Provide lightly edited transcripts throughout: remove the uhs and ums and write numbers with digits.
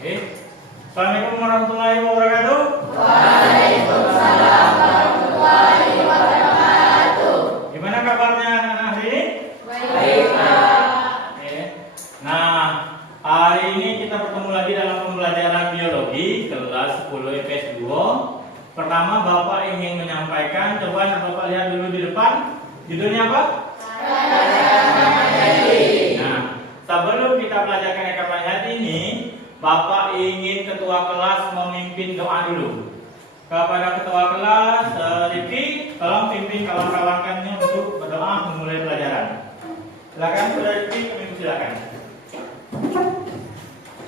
Oke. Assalamualaikum warahmatullahi wabarakatuh. Waalaikumsalam warahmatullahi wabarakatuh. Gimana kabarnya anak-anak hari ini? Baik, Pak. Oke. Nah, hari ini kita bertemu lagi dalam pembelajaran biologi kelas 10 IPS 2. Pertama, Bapak ingin menyampaikan, coba Bapak lihat dulu di depan. Judulnya apa? Nah, sebelum kita belajar kenekapan hayati ini, Bapak ingin ketua kelas memimpin doa dulu. Kepada ketua kelas, Rifki, tolong pimpin kawan-kawannya untuk berdoa memulai pelajaran. Silakan, Saudara Rifki, kami silakan.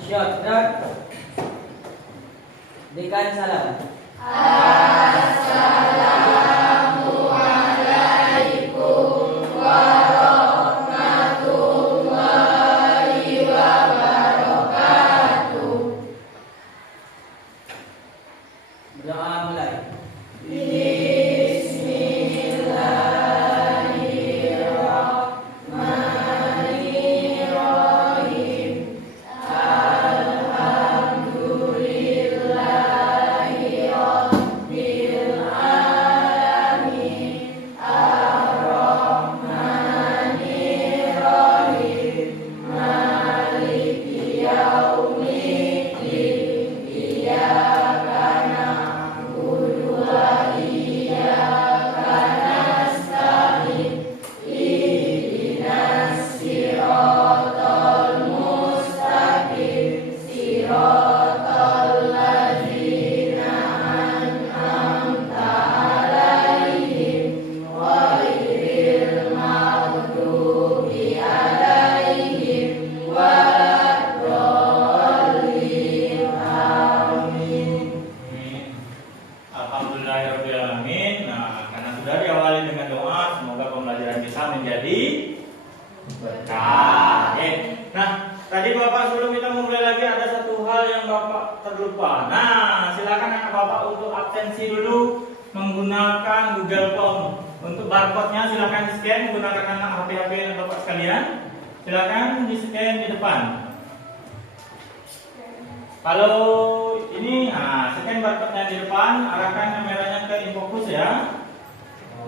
Syadrak Berikan salam. Assalamualaikum warahmatullahi wabarakatuh. Berdoa mulai. Bismillahirrahmanirrahim. Alhamdulillahirabbil alamin. Ar-Rahmanirrahim. Maliki yaumiddin. Iyyaka na'budu wa iyyaka nasta'in. Ihdinas siratal mustaqim. Siratal ladzina an'amta 'alaihim ghairil maghdubi 'alaihim waladdallin. Amin. Alhamdulillahirrahmanirrahim. Nah, karena sudah diawali dengan doa, semoga pembelajaran kita menjadi berkah. Nah, tadi Bapak sebelum kita memulai lagi ada satu hal yang Bapak terlupa. Nah, silakan anak Bapak untuk absensi dulu menggunakan Google Form. Untuk barcode-nya silakan di-scan menggunakan anak HP-HP anak Bapak sekalian. Silakan di-scan di depan. Kalau ini, scan barcode-nya di depan, arahkan kameranya ke infocus ya.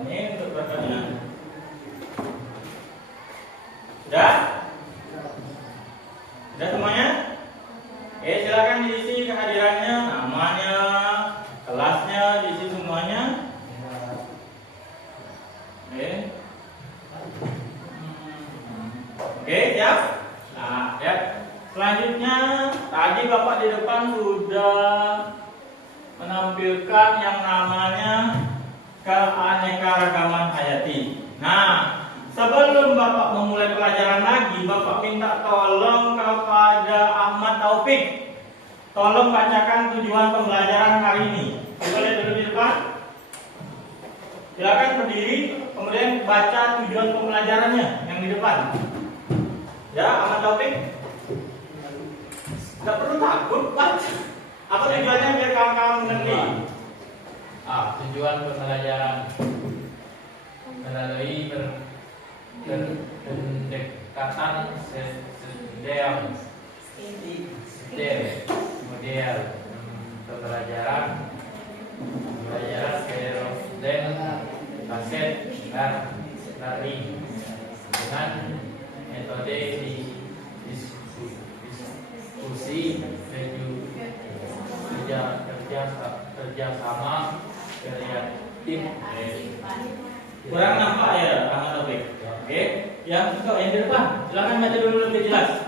Ini untuk barcode-nya. Sudah? Sudah semuanya? Oke, silakan diisi kehadirannya, namanya, kelasnya, diisi semuanya. Oke. Oke, siap? Nah, ya. Selanjutnya, tadi Bapak di depan sudah menampilkan yang namanya keanekaragaman hayati. Nah, sebelum Bapak memulai pelajaran lagi, Bapak minta tolong kepada Ahmad Taufik. Tolong bacakan tujuan pembelajaran hari ini. Coba lihat dulu di depan. Silakan berdiri, kemudian baca tujuan pembelajarannya yang di depan. Ya, Ahmad Taufik. Tidak perlu takut, baca. Apa tujuannya biar kawan-kawan mengerti? Tujuan pembelajaran melalui pendekatan model pembelajaran dan kaset dan learning dengan metode diskusi kerjasama kreatif. Kurang nampak ya, Ahmad Taufik. Oke, yang di depan, silakan baca dulu lebih jelas.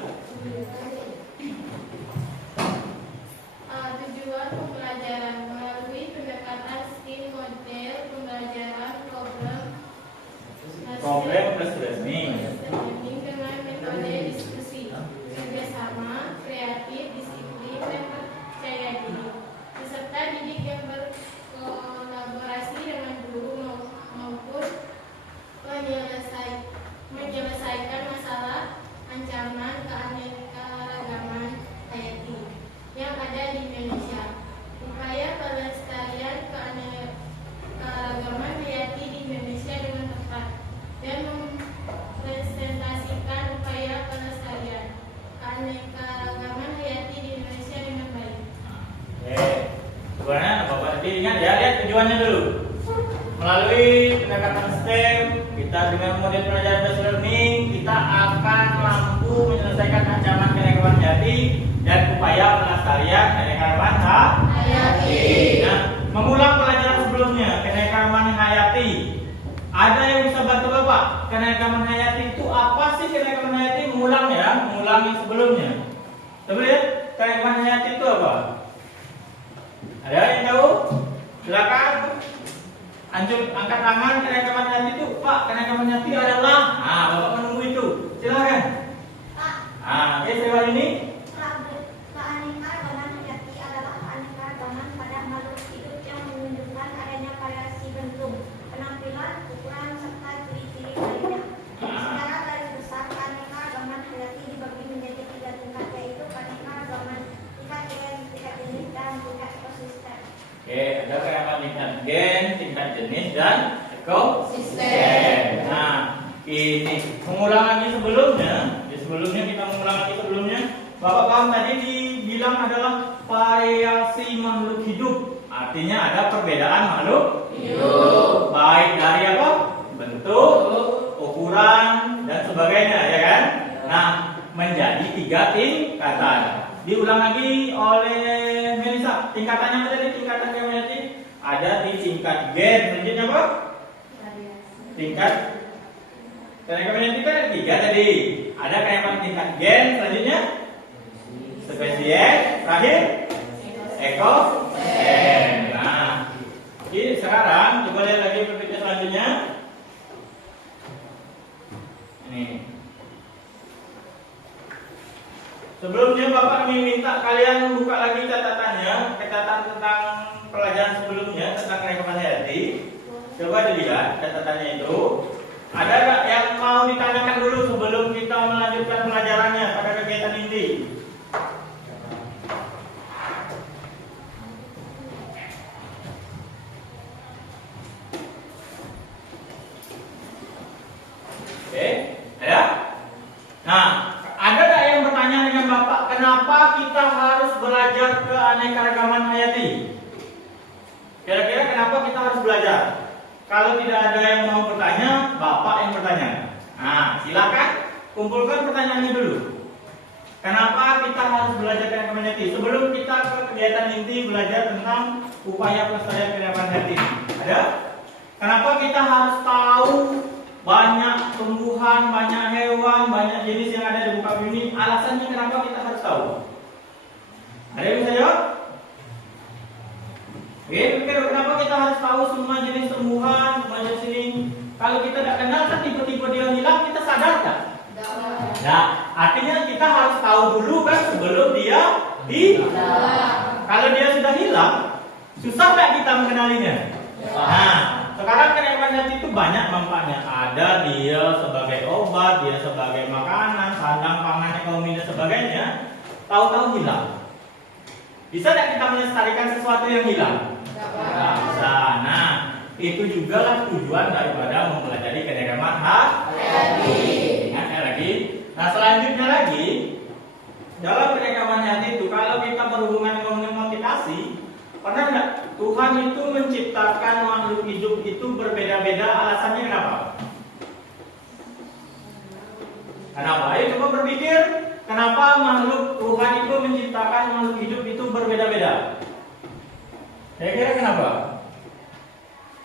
Tujuan pembelajaran melalui pendekatan STEAM model pembelajaran Problem plus learning. dengan metode diskusi, kerjasama, kreatif, disiplin, dan percaya diri, peserta didik yang berkolaborasi dengan guru maupun menyelesaikan masalah ancaman keanekaragaman hayati yang ada di Indonesia. Upaya pelestarian keanekaragaman hayati di Indonesia dengan tepat dan mempresentasikan upaya pelestarian keanekaragaman hayati di Indonesia dengan Jadi ingat ya, lihat tujuannya dulu. Melalui pendekatan STEM, kita dengan model pelajaran based learning, kita akan mampu menyelesaikan ancaman keanekaragaman hayati dan upaya pelestarian keanekaragaman hayati. Nah, mengulang pelajaran sebelumnya, keanekaragaman hayati. Ada yang bisa bantu Bapak? Keanekaragaman hayati itu apa sih? Keanekaragaman hayati mengulang ya, mengulang yang sebelumnya. Coba lihat, keanekaragaman hayati itu apa? Ada yang tahu? Silakan. Angkat tangan. Keanekaragaman hayati itu, Pak, keanekaragaman hayati adalah. Nah, Bapak menunggu itu. Silakan. Pak, Oke, saya ini. keanekaragaman hayati adalah keanekaragaman pada makhluk hidup yang menunjukkan adanya variasi bentuk, penampilan, ukuran, serta ciri-ciri lainnya. Secara garis besar, keanekaragaman hayati dibagi menjadi 3 tingkat, yaitu keanekaragaman tingkat gen, tingkat jenis, dan tingkat ekosistem. Oke, ada keanekaragaman tingkat gen, tingkat jenis, dan ekosistem. Nah, ini mengulang lagi sebelumnya. Sebelumnya kita mengulang lagi sebelumnya. Bapak paham tadi dibilang adalah variasi makhluk hidup. Artinya ada perbedaan makhluk hidup. Baik dari apa? Bentuk, ukuran, dan sebagainya, ya kan? Nah, menjadi 3 tingkatan. Diulang lagi oleh Melisa. Tingkatannya apa tadi? Tingkatan yang menjadi ada di tingkat gen. Selanjutnya apa? Tingkat keanekaragaman hayati kan ada 3 tadi. Ada keanekaragaman tingkat gen, selanjutnya spesies, terakhir ekosistem. Nah, jadi sekarang coba lihat lagi perspektif selanjutnya. Ini. Sebelumnya Bapak minta kalian buka lagi catatannya, catatan tentang pelajaran sebelumnya tentang keanekaragaman hayati. Coba dilihat catatannya itu. Ada nggak yang mau ditanyakan dulu sebelum kita melanjutkan pelajarannya pada kegiatan inti? Oke, ada? Nah, ada nggak yang bertanya dengan Bapak, kenapa kita harus belajar keanekaragaman hayati? Kira-kira kenapa kita harus belajar? Kalau tidak ada yang mau bertanya, Bapak yang bertanya. Nah, silakan kumpulkan pertanyaannya dulu. Kenapa kita harus belajar keanekaragaman hayati? Sebelum kita ke kegiatan inti belajar tentang upaya pelestarian keanekaragaman hayati. Ada? Kenapa kita harus tahu banyak tumbuhan, banyak hewan, banyak jenis yang ada di muka bumi? Alasannya kenapa kita harus tahu? Ada yang bisa jawab? Oke, kenapa kita harus tahu semua jenis tumbuhan, semua jenis ini? Kalau kita tidak kenal, kan tiba-tiba dia hilang, kita sadar tak? Nah, artinya kita harus tahu dulu kan sebelum dia hilang. Kalau dia sudah hilang, susah nggak kita mengenalinya? Nah, sekarang keanekaragaman hayati itu banyak manfaatnya. Ada dia sebagai obat, dia sebagai makanan, sandang pangan, ekonomi dan sebagainya. Tahu-tahu hilang. Bisa tidak kita melestarikan sesuatu yang hilang? Tidak bisa. Nah, itu juga lah tujuan daripada mempelajari keanekaragaman hayati. Ingat ya lagi. Nah, selanjutnya lagi dalam keanekaragaman hayati itu kalau kita berhubungan dengan motivasi, pernah nggak Tuhan itu menciptakan makhluk hidup itu berbeda-beda? Alasannya kenapa? Kenapa? Ayo coba berpikir. Kenapa makhluk Tuhan itu menciptakan makhluk hidup itu berbeda-beda? Kira-kira kenapa?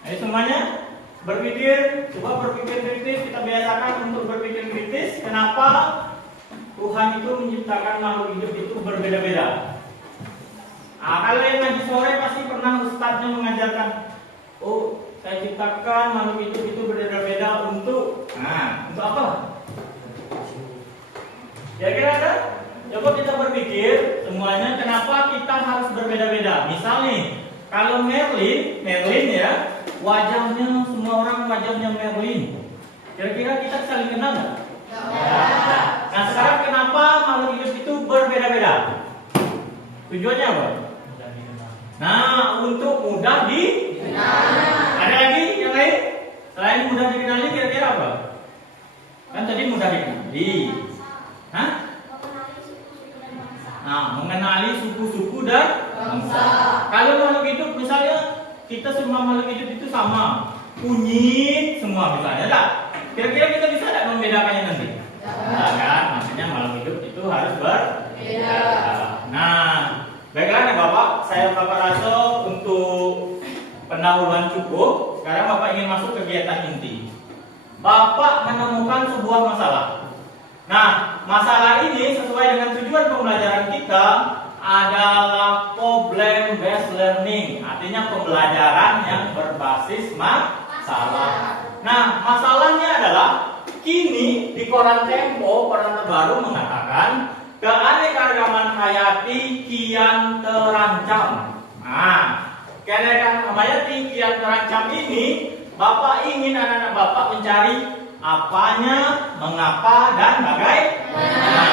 Ayo semuanya berpikir, coba berpikir kritis. Kita biasakan untuk berpikir kritis. Kenapa Tuhan itu menciptakan makhluk hidup itu berbeda-beda? Nah, kalau yang ngaji sore pasti pernah ustadznya mengajarkan, oh, saya ciptakan makhluk hidup itu berbeda-beda untuk apa? Kira-kira ada? Coba kita berpikir semuanya kenapa kita harus berbeda-beda. Misal nih, kalau Merlin ya, wajahnya semua orang wajahnya Merlin. Kira-kira kita saling kenal nggak? Nah, sekarang kenapa makhluk hidup itu berbeda-beda? Tujuannya apa? Nah, untuk mudah dikenali. Ada lagi yang lain? Selain mudah dikenali, kira-kira apa? Kan tadi mudah dikenali. Hah? Mengenali suku-suku dan bangsa. Nah, mengenali suku-suku dan Bangsa. Kalau makhluk hidup misalnya kita semua makhluk hidup itu sama, kunyit semua misalnya, tak? Kira-kira kita bisa tidak membedakannya nanti? Nah, kan, makanya makhluk hidup itu harus berbeda. Nah, baiklah nih Bapak, saya Bapak Raso untuk pendahuluan cukup. Sekarang Bapak ingin masuk kegiatan inti. Bapak menemukan sebuah masalah. Nah, masalah ini sesuai dengan tujuan pembelajaran kita adalah problem based learning, artinya pembelajaran yang berbasis masalah. Nah, masalahnya adalah kini di koran Tempo, koran terbaru mengatakan keanekaragaman hayati kian terancam. Nah, keanekaragaman hayati kian terancam ini, Bapak ingin anak-anak Bapak mencari apanya, mengapa, dan bagaimana.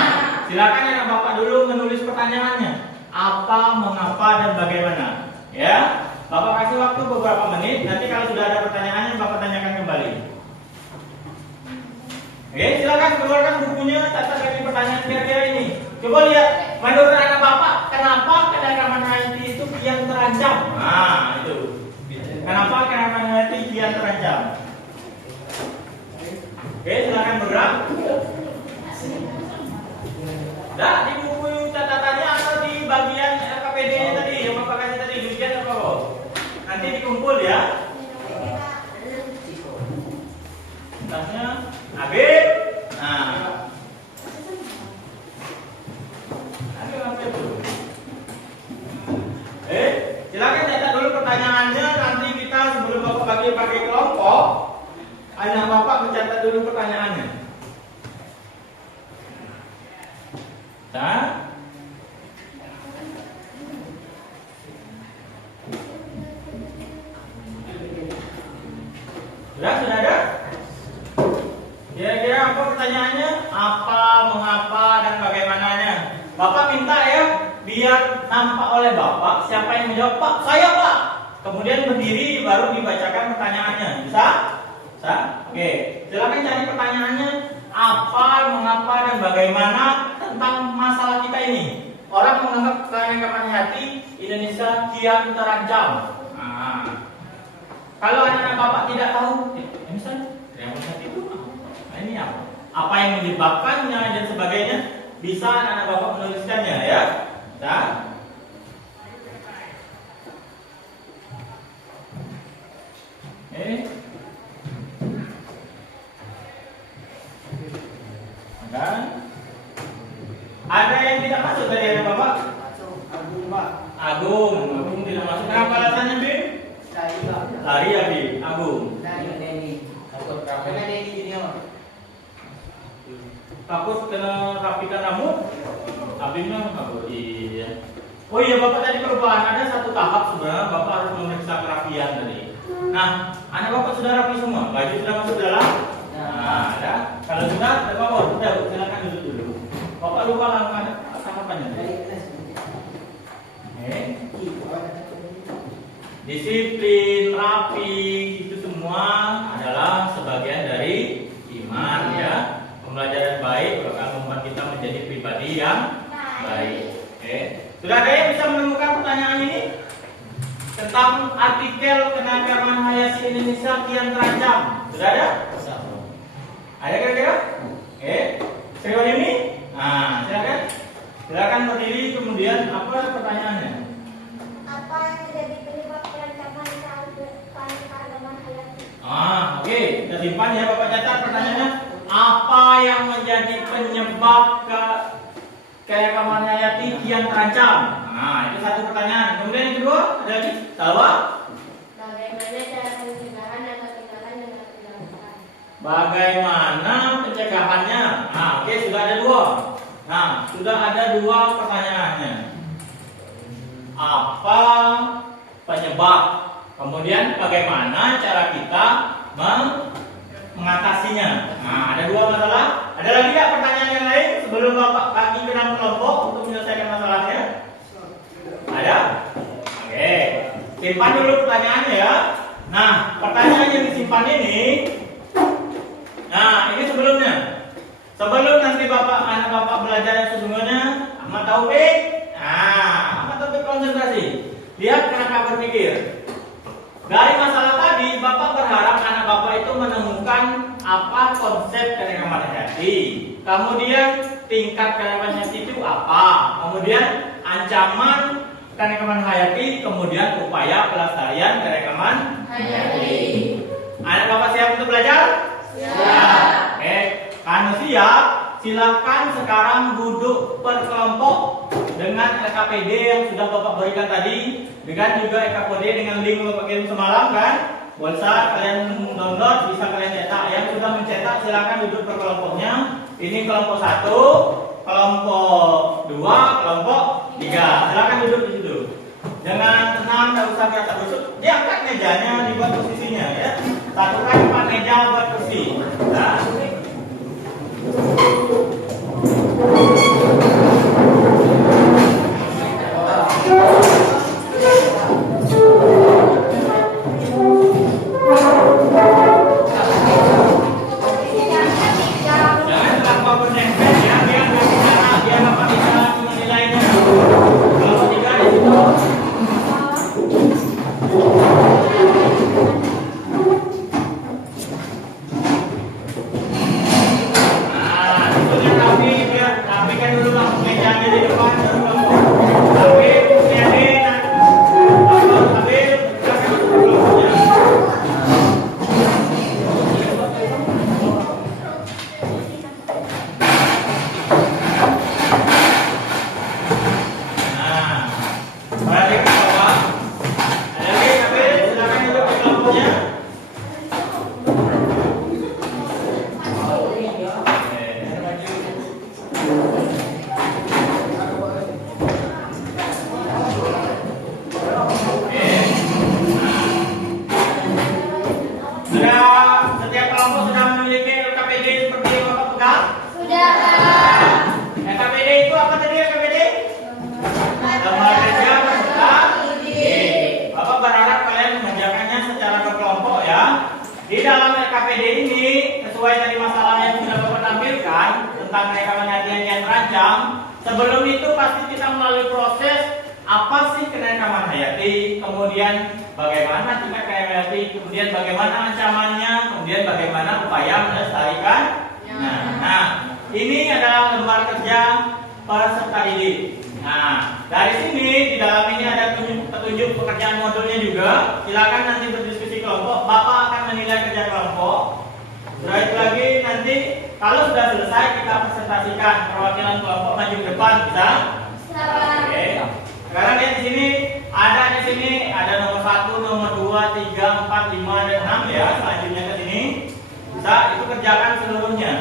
Silakan anak Bapak dulu menulis pertanyaannya. Apa, mengapa, dan bagaimana. Ya, Bapak kasih waktu beberapa menit. Nanti kalau sudah ada pertanyaannya, Bapak tanyakan kembali. Oke, silakan keluarkan bukunya, catat lagi pertanyaan kira-kira ini. Coba lihat, menurut anak Bapak, kenapa keanekaragaman hayati itu kian terancam? Nah, itu. Kenapa keanekaragaman hayati kian terancam? Oke, silakan bergerak. Nah, di buku catatannya atau di bagian KPD-nya tadi yang Bapak kasih tadi, ujian apa kok? Nanti dikumpul ya. Tasnya Habib. Nah. Silakan catat dulu pertanyaannya. Nanti kita sebelum Bapak bagi pakai kelompok, anak Bapak mencatat dulu pertanyaannya. Nah. Sudah ada? Kira-kira apa pertanyaannya? Apa, mengapa, dan bagaimananya? Bapak minta ya, biar nampak oleh Bapak siapa yang menjawab. Pak, saya Pak. Kemudian berdiri baru dibacakan pertanyaannya. Bisa? Bisa? Oke. Silakan cari pertanyaannya. Apa, mengapa, dan bagaimana tentang masalah kita ini. Orang menganggap keanekaragaman hayati Indonesia kian terancam. Nah, kalau anak-anak Bapak tidak tahu, misalnya keanekaragaman hayati itu ini apa? Apa yang menyebabkannya dan sebagainya, bisa anak-anak Bapak menuliskannya ya. Nah. Dan ada yang tidak masuk dari anak Bapak? Agung, Pak. Agung tidak masuk. Kenapa alasannya, Bim? Lari ya, Bim. Agung. Takut kena rapikan rambut? Abimnya kabur. Iya. Oh iya, Bapak tadi perubahan. Ada satu tahap sebenarnya Bapak harus memeriksa kerapian tadi. Nah, anak Bapak sudah rapi semua. Baju sudah masuk dalam. Nah, ada. Kalau sudah, Bapak sudah silakan duduk dulu. Bapak lupa langkah tahapannya. Disiplin, rapi, itu semua adalah sebagian dari iman ya. Pembelajaran baik akan membuat kita menjadi pribadi yang baik. Oke. Sudah ada yang bisa menemukan pertanyaan ini? Tentang artikel keanekaragaman hayati Indonesia kian terancam. Sudah ada? Ada kira-kira? Oke. Sri Wahyuni? Nah, silakan. Silakan berdiri, kemudian apa pertanyaannya? Apa yang menjadi penyebab kerancaman keanekaragaman hayati? Oke. Kita simpan ya, Bapak catat pertanyaannya. Apa yang menjadi penyebab keanekaragaman hayati kian terancam? Nah, itu satu pertanyaan. Kemudian yang kedua, ada lagi? Salwa? Bagaimana cara pencegahan dan ketinggalan yang harus dilakukan? Bagaimana pencegahannya? Nah, oke, sudah ada dua. Nah, sudah ada dua pertanyaannya. Apa penyebab? Kemudian bagaimana cara kita mengatasinya? Nah, ada dua masalah. Ada lagi nggak pertanyaan yang lain sebelum Bapak bagi ke dalam kelompok untuk menyelesaikan masalahnya? Ada? Oke. Simpan dulu pertanyaannya ya. Nah, pertanyaan yang disimpan ini. Nah, ini sebelumnya. Sebelum nanti anak Bapak belajar yang sesungguhnya, Ahmad Taufik. Nah, Ahmad Taufik konsentrasi. Lihat kakak berpikir. Dari masalah tadi, Bapak berharap anak Bapak itu menemukan apa konsep keragaman hayati. Kemudian tingkat keragaman hayati itu apa? Kemudian ancaman keragaman hayati, kemudian upaya pelestarian keragaman hayati. Anak Bapak siap untuk belajar? Siap. Oke, karena siap, silakan sekarang duduk per kelompok dengan LKPD yang sudah Bapak berikan tadi, dengan juga LKPD dengan link Bapak kirim semalam kan. Bisa kalian download, bisa kalian cetak. Yang sudah mencetak silakan duduk per kelompoknya. Ini kelompok 1, kelompok 2, kelompok 3. Silakan duduk di situ. Jangan tenang, tidak usah biasa busuk. Diangkat mejanya, dibuat posisinya ya. Satukan 4 meja buat kursi. Nah. Di dalam LKPD ini, sesuai tadi masalah yang sudah Bapak tampilkan tentang keragaman hayati yang terancam, sebelum itu pasti kita melalui proses apa sih keragaman hayati, kemudian bagaimana tingkat keragaman hayati, kemudian bagaimana ancamannya, kemudian bagaimana upaya melestarikan. Nah, ini adalah lembar kerja peserta didik. Nah, dari sini di dalam ini ada petunjuk pekerjaan modulnya juga. Silakan nanti berdiskusi kelompok. Bapak akan menilai kerja kelompok. Setelah itu lagi nanti kalau sudah selesai kita presentasikan perwakilan kelompok maju ke depan bisa. Oke. Sekarang lihat di sini ada nomor 1, nomor 2, 3, 4, 5 dan 6 ya. Selanjutnya ke sini. Bisa itu kerjakan seluruhnya.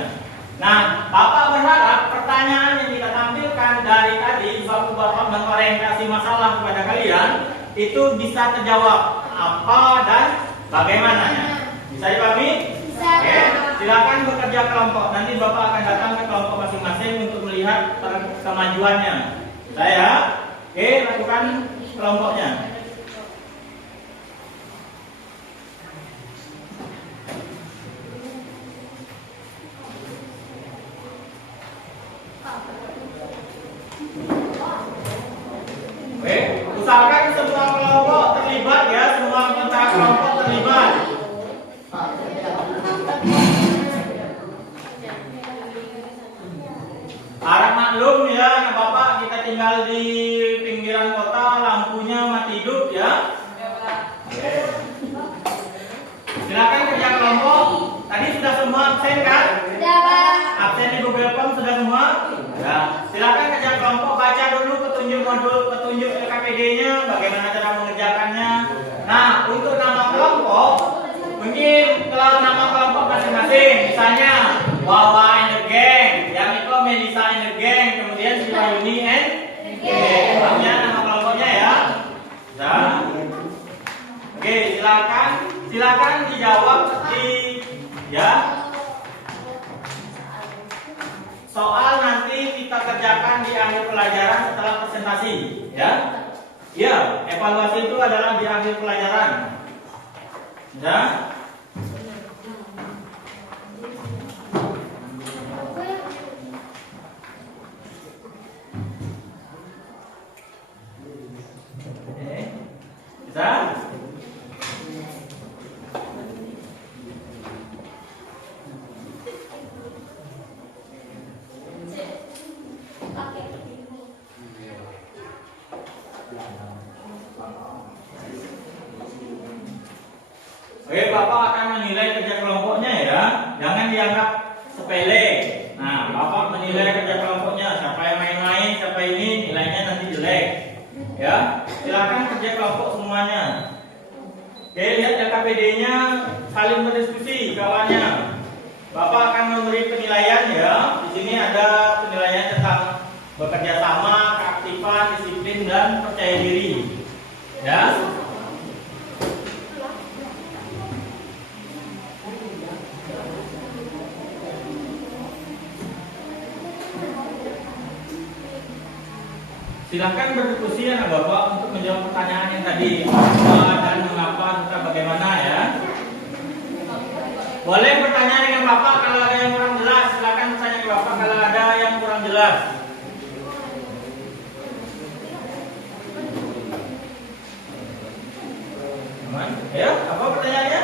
Nah, Bapak berharap pertanyaan yang kita tampilkan dari tadi, Bapak mengorientasi masalah kepada kalian, itu bisa terjawab apa dan bagaimananya. Bisa dipahami? Bisa. Oke, silakan bekerja kelompok. Nanti Bapak akan datang ke kelompok masing-masing untuk melihat kemajuannya. Saya, oke, lakukan kelompoknya. Oke, usahakan semua kelompok terlibat ya, semua anggota kelompok terlibat. Harap maklum ya, anak Bapak, kita tinggal di pinggiran kota, lampunya mati hidup ya. Oke. Silakan kerja kelompok. Tadi sudah semua absen kan? Sudah, Pak. Absen di Google Form sudah semua? Ya. Silakan kerja kelompok, baca dulu petunjuk LKPD-nya, bagaimana cara mengerjakannya. Nah, untuk nama kelompok, mungkin kalau nama kelompok masing-masing, misalnya Wawa and the Gang, yang itu Melisa and the Gang, kemudian Yuni and the Gang. Namanya nama kelompoknya ya. Nah. Oke, silakan dijawab di ya. Soal nanti kita kerjakan di akhir pelajaran setelah presentasi, ya. Ya, evaluasi itu adalah di akhir pelajaran. Ya. Bisa? Oke, Bapak akan menilai kerja kelompoknya ya. Jangan dianggap sepele. Nah, Bapak menilai kerja kelompoknya. Siapa yang main-main, siapa ini nilainya nanti jelek. Ya, silakan kerja kelompok semuanya. Oke, lihat LKPD-nya saling berdiskusi kawannya. Bapak akan memberi penilaian ya. Di sini ada penilaian tentang bekerja sama, keaktifan, disiplin dan percaya diri. Ya. Silahkan berdiskusi anak Bapak untuk menjawab pertanyaan yang tadi, apa dan mengapa serta bagaimana ya. Boleh bertanya dengan Bapak kalau ada yang kurang jelas, silahkan bertanya ke Bapak kalau ada yang kurang jelas. Aman? Ya, apa pertanyaannya?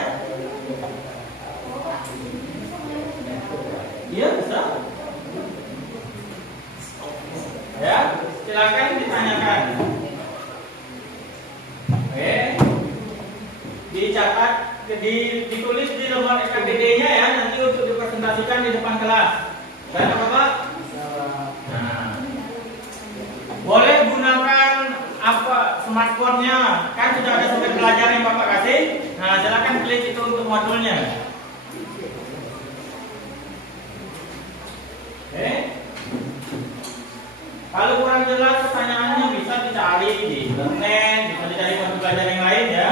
Iya, bisa. Ya, silakan ditanyakan. Oke. Dicatat, ditulis di lembar SKPD-nya ya, nanti untuk dipresentasikan di depan kelas. Dan apa Pak? Nah. Boleh gunakan apa smartphone-nya. Kan sudah ada sumber pelajaran yang Bapak kasih. Nah, silakan klik itu untuk modulnya. Oke. Kalau kurang jelas pertanyaannya bisa dicari di internet, bisa dicari mata pelajaran yang lain ya.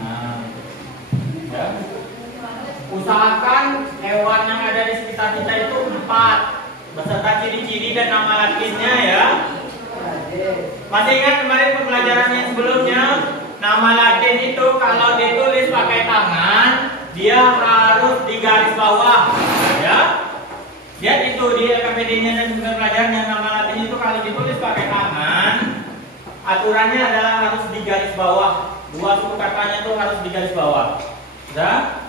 Nah, ya. Usahakan hewan yang ada di sekitar kita itu 4 beserta ciri-ciri dan nama latinnya ya. Masih ingat kemarin pembelajaran yang sebelumnya, nama Latin itu kalau ditulis pakai tangan dia harus di garis bawah ya. Lihat itu di LKPD-nya dan sumber pelajaran yang nama Latin itu kalau ditulis pakai tangan aturannya adalah harus di garis bawah. 2 suku katanya itu harus di garis bawah. Sudah?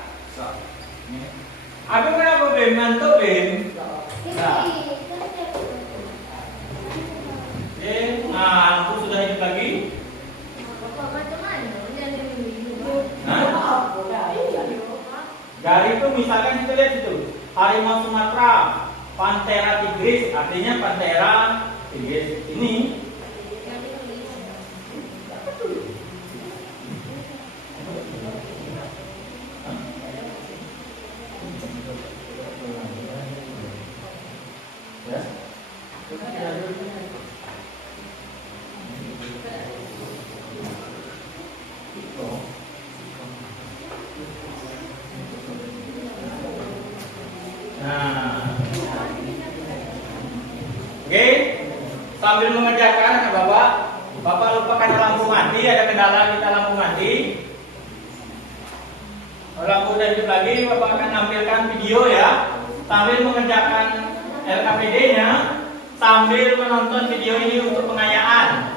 Aku kenapa Bim? Ngantuk Bim? Nah. Nah, aku sudah hidup lagi. Nah. Dari itu misalkan kita lihat itu harimau Sumatera, Panthera tigris, artinya Panthera tigris ini. Ya. Nah, oke, sambil mengerjakan Bapak lupa ada lampu mati, ada kendala kita lampu mati. Kalau lampu udah hidup lagi, Bapak akan tampilkan video ya, sambil mengerjakan LKPD-nya, sambil menonton video ini untuk pengayaan.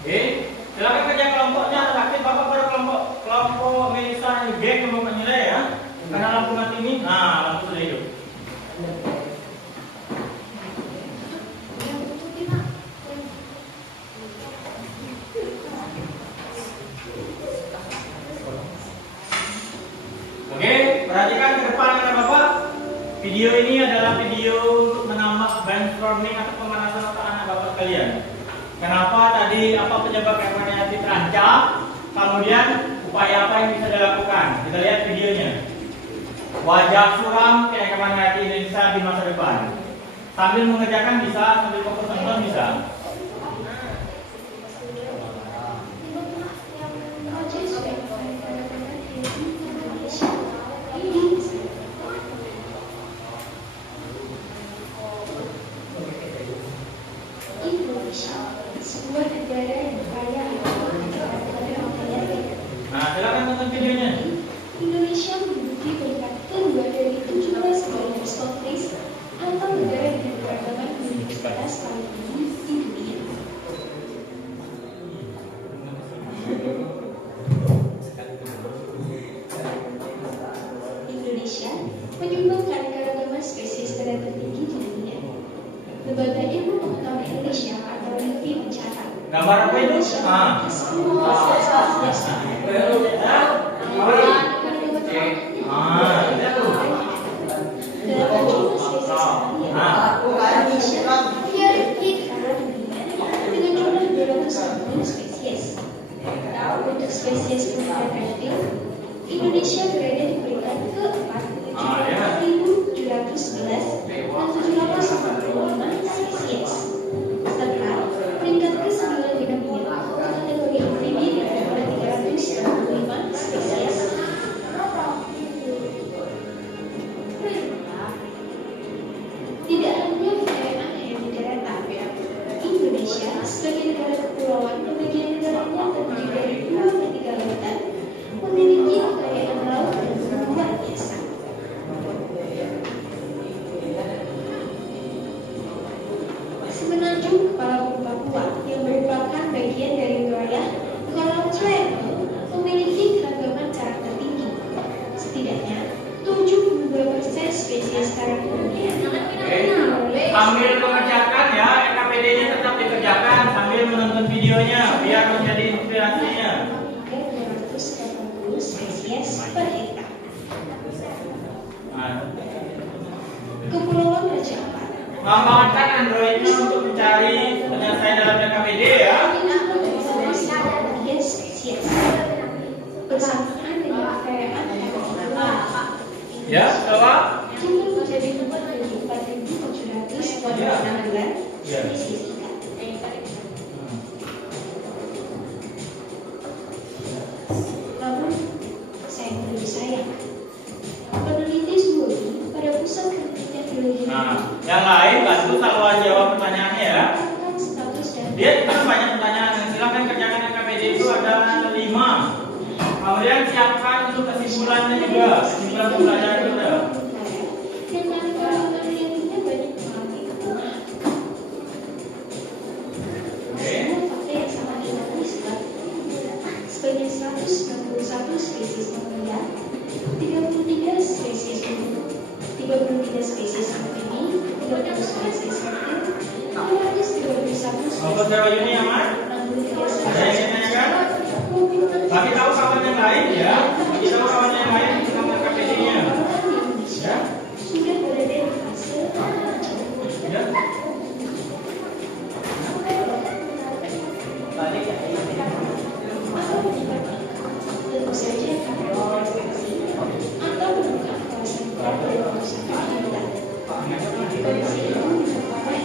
Oke, silakan kerja kelompoknya aktif. Bapak pada kelompok Melisa geng kelompok nilai ya. Karena lampu mati ini, nah lampu sudah hidup. Oke, perhatikan ke depan ya Bapak. Video ini adalah video untuk menambah brainstorming atau pemanasan otak anak Bapak sekalian. Kenapa tadi apa penyebab kehidupan terancam? Kemudian upaya apa yang bisa dilakukan? Kita lihat videonya. Wajah suram kehidupan hati Indonesia di masa depan. Sambil mengerjakan bisa, sambil fokus nonton bisa. Indonesia, sebuah negara yang kaya akan budaya. Nah, silakan tonton videonya. Indonesia menduduki peringkat kedua dari 17 sekaligus countries atau negara dengan keragaman universitas paling tinggi di dunia. Indonesia menyumbangkan keragaman spesies ternyata tertinggi di dunia. Lembaga Ilmu Pengetahuan Indonesia atau LIPI mencatat Gambar apa itu? Ah. Untuk spesies penyakit reptil, Indonesia berada di peringkat keempat dengan 7.711 dan 785 spesies. Serta peringkat ke-9 dengan kategori amfibi dengan 365 spesies. Tidak hanya perayaan yang diderita, Indonesia sebagai negara kepulauan pembagian negaranya terdiri dari 2/3 lautan, memiliki kekayaan laut yang luar biasa. Semenanjung Kepala Bumi Papua yang merupakan bagian dari wilayah Kepulauan Triangle memiliki keragaman karakter tinggi. Setidaknya 72% spesies karakter Sambil mengerjakan ya, NKPD-nya tetap dikerjakan sambil menonton videonya biar menjadi inspirasinya. 280 spesies per hektar. Nah, Kepulauan Raja Ampat manfaatkan Android-nya untuk mencari penyelesaian dalam NKPD ya. spesies bersamaan dengan kekayaan Ya, coba. kini menjadi 4.716 spesies ikan. Namun, sayang, peneliti zoologi pada pusat penelitian biologi Nah, yang lain bantu saluan jawab pertanyaannya ya. mengatakan status dan Dia kan banyak pertanyaan. Silakan kerjakan NKPD itu ada 5. Kemudian siapkan untuk kesimpulannya juga. Kesimpulan pembelajaran kita. dan manfaat penelitiannya banyak mengalami kekurangan. Oke. Semua fakta yang sangat dinamis sebanyak 191 spesies manusia, 33 spesies burung, 33 spesies amfibi, 30 spesies reptil, 231 spesies Apa jawab ini aman? 63 Ada yang ingin tanyakan? Bagi tahu kawan yang lain ya. Bagi tahu kawan yang lain tentang NKPD-nya. Ya. sudah berada di fase Ya. tentu saja karena investasi atau membuka kawasan baru dan perusahaan kita. Kondisi itu merupakan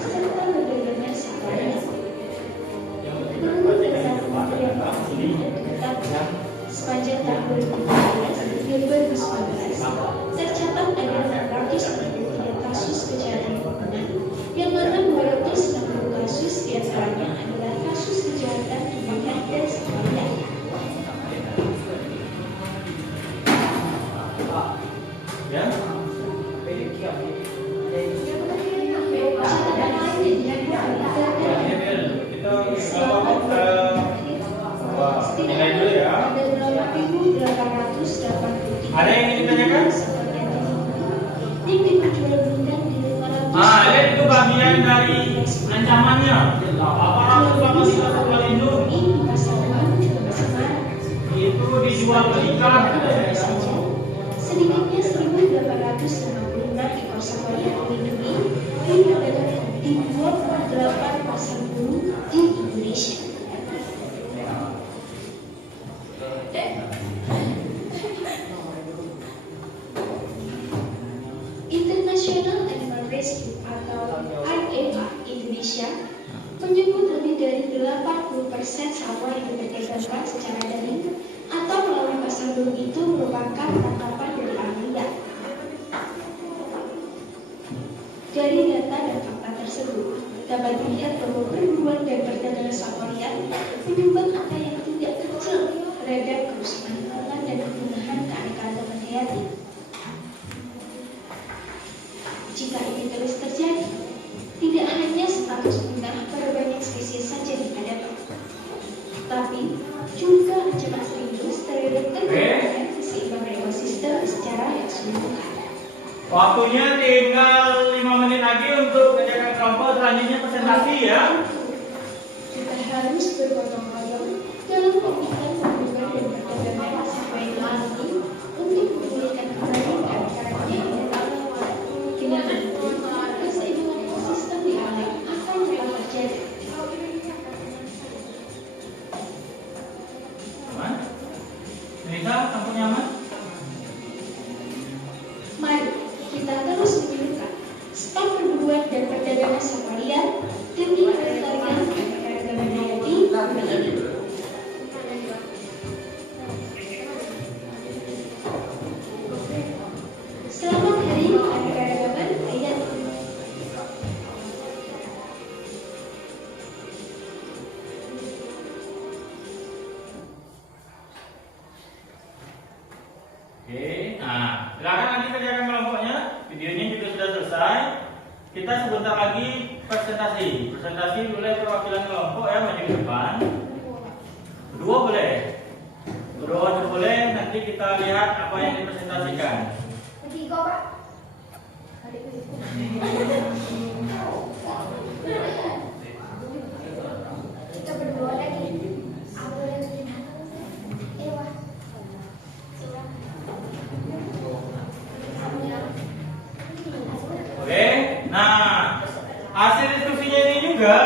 serta berbedanya sekali. Menurut data Kementerian Pertanian dan Ketatan, sepanjang tahun 2013 hingga 2019 tercatat ada 633 kasus kejahatan lingkungan, yang mana 260 kasus diantaranya adalah kasus kejahatan lingkungan dan seksualitas. Ya. Catatan lain yang dilakukan Kita nilai dulu ya. ada 8.883 Ada yang ingin ditanyakan? yang diperjualbelikan di 500 Lihat itu bagian dari ancamannya. Aparatus apabila sebuah lindung ini pasaran Semarang. itu dijual belikan. Sedikitnya 1.855 ekor satwa yang dilindungi diperdagangkan di 28 pasar burung di Indonesia. International Animal Rescue atau IARA Indonesia menyebut lebih dari 80% satwa yang diperdagangkan secara daring atau melalui pasar burung itu merupakan tangkapan dari ahli. Dari data dan fakta tersebut dapat dilihat bahwa perburuan dan perdagangan seksual menyumbang angka yang tidak kecil terhadap kerusakan lingkungan dan kepunahan keanekaragaman hayati. Jika ini terus terjadi, tidak hanya status punah pada banyak spesies saja dihadapi, tapi juga ancaman serius terhadap keberlangsungan keseimbangan ekosistem secara keseluruhan. Waktunya tinggal 5 menit lagi untuk kerjakan kelompok selanjutnya presentasi ya. Kita harus bergotong royong dalam memberikan perlindungan dan perdagangan sampai lagi untuk memulihkan kembali keanekaragaman dengan keseimbangan ekosistem di alam akan tetap terjadi. Aman? Nisa, kamu nyaman? Mari kita terus menunjukkan stop perburuan dan perdagangan satwa liar demi kelestarian keanekaragaman hayati bumi ini. Selamat Hari Keanekaragaman Hayati. Oke, nah silakan nanti kerjakan kelompoknya. Videonya juga sudah selesai. Kita sebentar lagi presentasi. Presentasi boleh perwakilan kelompok ya maju ke depan. Berdua boleh. Berdua boleh. Nanti kita lihat apa yang dipresentasikan. Bertiga, Pak. Kita berdua lagi. Aku lagi. Ewa. Oke, nah hasil diskusinya ini juga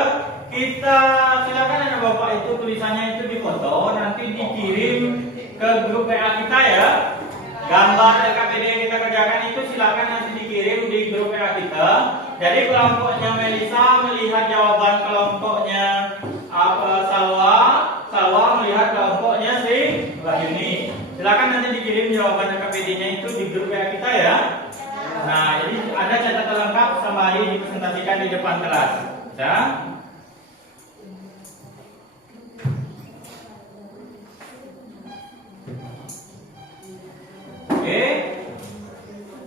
kita silakan ada bapak itu tulisannya itu difoto nanti dikirim ke grup WA kita ya. Gambar LKPD yang kita kerjakan itu silakan nanti dikirim di grup WA kita. Jadi kelompoknya Melisa melihat jawaban kelompoknya Salwa melihat kelompoknya si Wahyuni. Silakan nanti dikirim jawaban LKPD-nya itu di grup WA kita ya. Nah, jadi ada catatan lengkap sama hari dipresentasikan di depan kelas. Ya. Oke.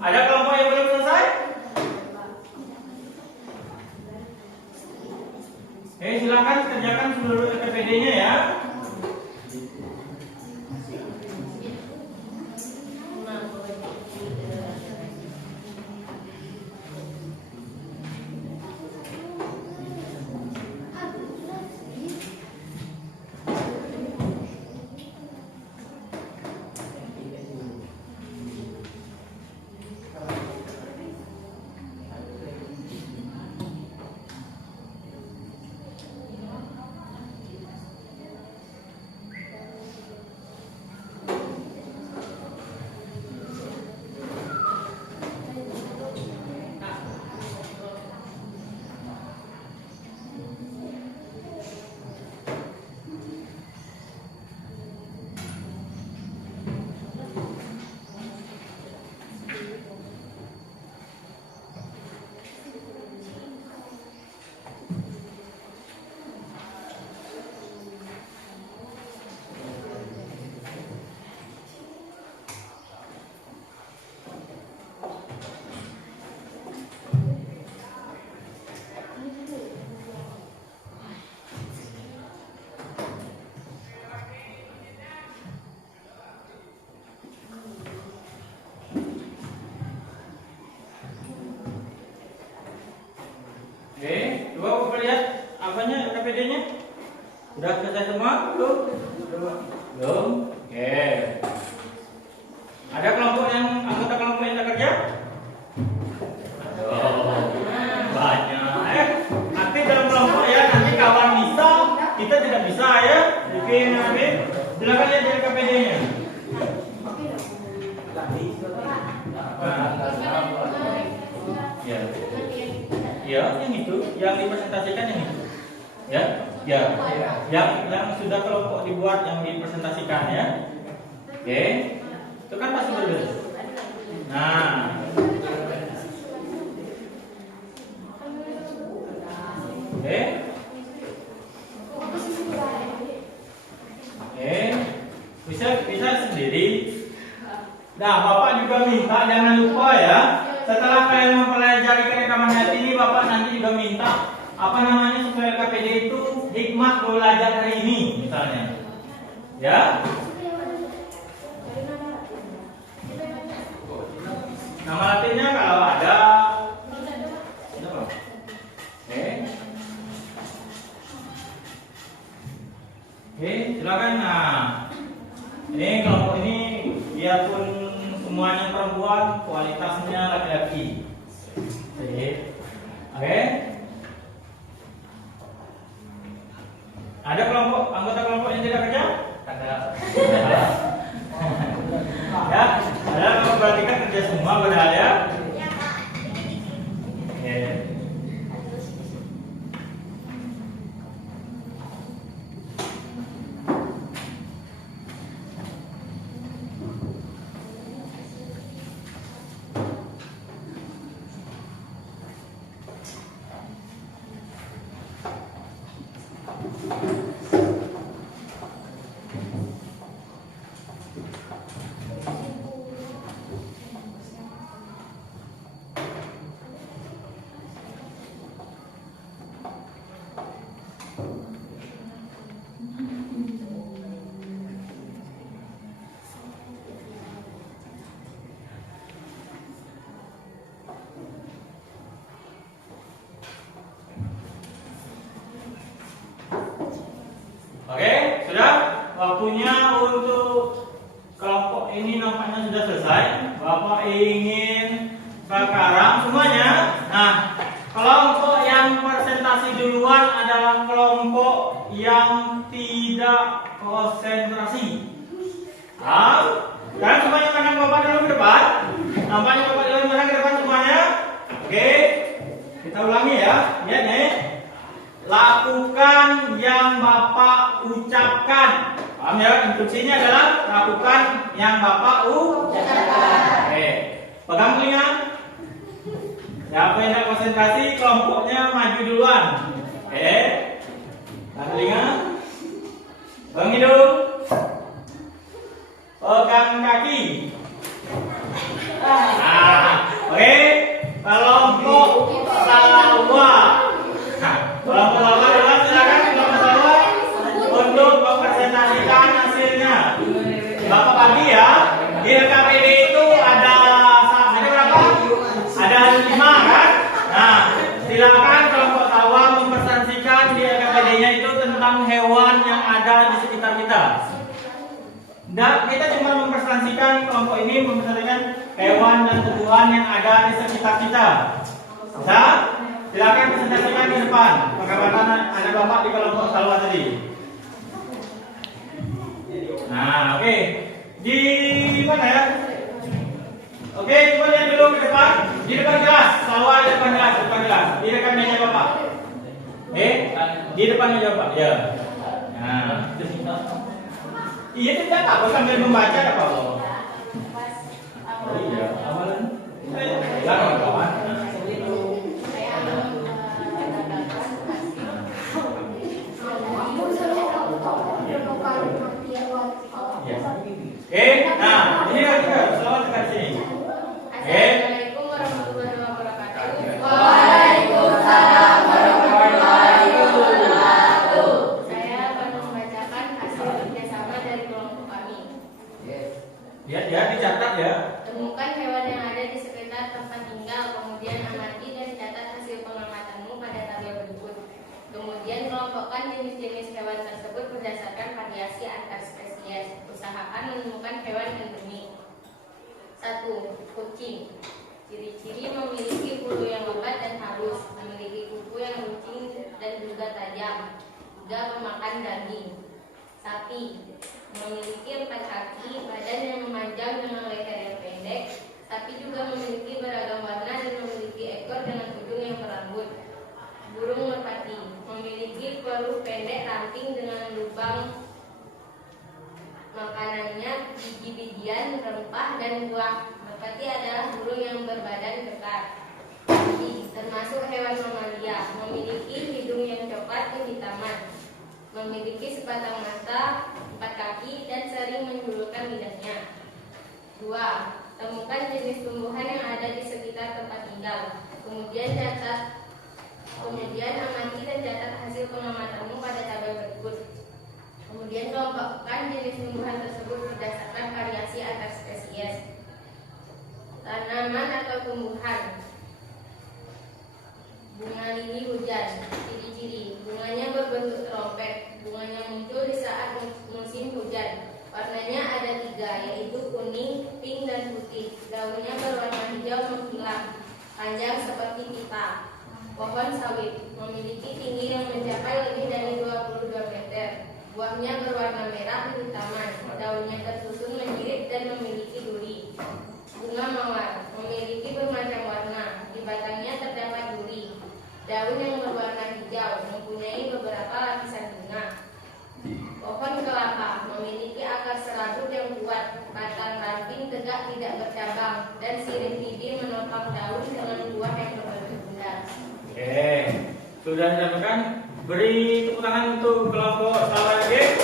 Ada kelompok yang belum selesai? Oke, silakan kerjakan seluruh LKPD-nya ya. Oke, coba Bapak lihat apanya LKPD-nya? Udah selesai semua? Belum? Belum? Oke. Ada kelompok yang anggota kelompok yang tak kerja? Oh, banyak. Nanti dalam kelompok ya, nanti kawan bisa, kita tidak bisa ya. Bikin nanti. Silakan lihat LKPD-nya. Ya. Ya, yang itu, yang dipresentasikan yang itu. Ya, ya. Yang sudah kelompok dibuat yang dipresentasikan ya. Oke. Itu kan pasti berbeda. Nah. Oke. Oke. Bisa sendiri. Nah, Bapak juga minta jangan lupa ya. Setelah kalian mempelajari kerekaman hati ini, Bapak nanti juga minta apa namanya sesuai LKPD itu hikmah belajar hari ini misalnya. Ya. Nama latinnya kalau ada. Oke, silakan. Nah, ini kelompok ini biarpun semuanya perempuan, kualitasnya laki-laki. Oke. Ada anggota kelompok yang tidak kerja? Ada. Ya, ada berarti kan kerja semua padahal ya. Ya Pak, Oke. Oke, sudah waktunya untuk kelompok ini nampaknya sudah selesai. Bapak ingin sekarang semuanya. Nah, kelompok yang presentasi duluan adalah kelompok yang tidak konsentrasi. Nah, sekarang semuanya pandang Bapak dulu ke depan. Nampaknya Bapak dulu pandang ke depan semuanya. Oke, kita ulangi ya. Lihat nih. Lakukan yang Bapak ucapkan. Paham ya? Instruksinya adalah lakukan yang Bapak ucapkan. Oke. Pegang telinga. Siapa yang tidak konsentrasi, kelompoknya maju duluan. Oke. Pegang telinga. Pegang hidung. Pegang kaki. Nah, oke. Kelompok salwa. Kelompok salwa adalah silakan kelompok salwa untuk mempresentasikan hasilnya. Bapak bagi ya. Di LKPD itu ada berapa? Ada 5 kan? Nah, silakan kelompok salwa mempresentasikan di LKPD-nya itu tentang hewan yang ada di sekitar kita. Dan kita cuma mempresentasikan kelompok ini mempresentasikan hewan dan tumbuhan yang ada di sekitar kita. Bisa? Silakan presentasikan di depan. Bagaimana ada Bapak di kelompok salwa tadi. Nah, oke. Di mana ya? Oke, coba lihat dulu ke depan. Di depan kelas. Salwa di depan kelas, depan kelas. Di depan meja Bapak. Di depan meja Bapak. Ya. Nah, iya tidak apa sambil membaca apa lo? Oh iya, amalan. Kawan-kawan. Oke, nah ini kita selamat dekat sini. Assalamualaikum warahmatullahi wabarakatuh. Waalaikumsalam warahmatullahi wabarakatuh. Saya akan membacakan hasil kerjasama dari kelompok kami. Lihat ya, dicatat ya. Temukan hewan yang ada di sekitar tempat tinggal, kemudian amati dan catat hasil pengamatanmu pada tabel berikut. Kemudian kelompokkan jenis-jenis hewan tersebut berdasarkan variasi antar spesies. Usahakan menemukan hewan endemik. 1. Kucing. Ciri-ciri memiliki bulu yang lebat dan halus, memiliki kuku yang runcing dan juga tajam, juga memakan daging. Sapi. Memiliki 4 kaki, badan yang memanjang dengan leher yang pendek. Sapi juga memiliki beragam warna dan memiliki ekor dengan ujung yang berambut. Burung merpati. Memiliki paruh pendek ramping dengan lubang. Makanannya biji-bijian, rempah, dan buah. Merpati adalah burung yang berbadan kekar. Termasuk hewan mamalia, memiliki hidung yang di taman. Memiliki sebatang mata, 4 kaki, dan sering menjulurkan lidahnya. 2. Temukan jenis tumbuhan yang ada di sekitar tempat tinggal. Kemudian amati dan catat hasil pengamatanmu pada tabel berikut. Kemudian kelompokkan jenis tumbuhan tersebut berdasarkan variasi antar spesies. Tanaman atau tumbuhan. Bunga lili hujan. Ciri-ciri: bunganya berbentuk trompet. Bunganya muncul di saat musim hujan. Warnanya ada 3, yaitu kuning, pink, dan putih. Daunnya berwarna hijau mengkilat, panjang seperti pita. Pohon sawit memiliki tinggi yang mencapai lebih dari 22 meter. Buahnya berwarna merah kehitaman. Daunnya tersusun menyirit dan memiliki duri. Bunga mawar memiliki bermacam warna. Di batangnya terdapat duri. Daun yang berwarna hijau mempunyai beberapa lapisan bunga. Pohon kelapa memiliki akar serabut yang kuat, batang ramping tegak tidak bercabang, dan sirih bibir menopang daun dengan buah yang berbentuk bundar. Oke, sudah didapatkan. Beri tepuk tangan untuk kelompok salah lagi.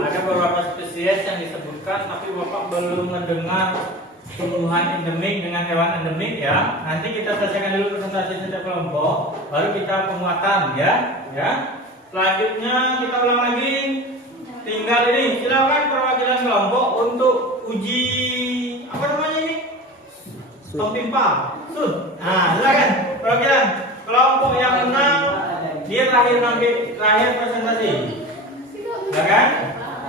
Ada beberapa spesies yang disebutkan, tapi Bapak belum mendengar tumbuhan endemik dengan hewan endemik ya. Nanti kita selesaikan dulu presentasi setiap kelompok, baru kita penguatan ya. Selanjutnya kita ulang lagi. Tinggal ini, silakan perwakilan kelompok untuk uji apa namanya ini? Tompimpa. Nah, silakan perwakilan kelompok yang menang dia terakhir presentasi. Silakan.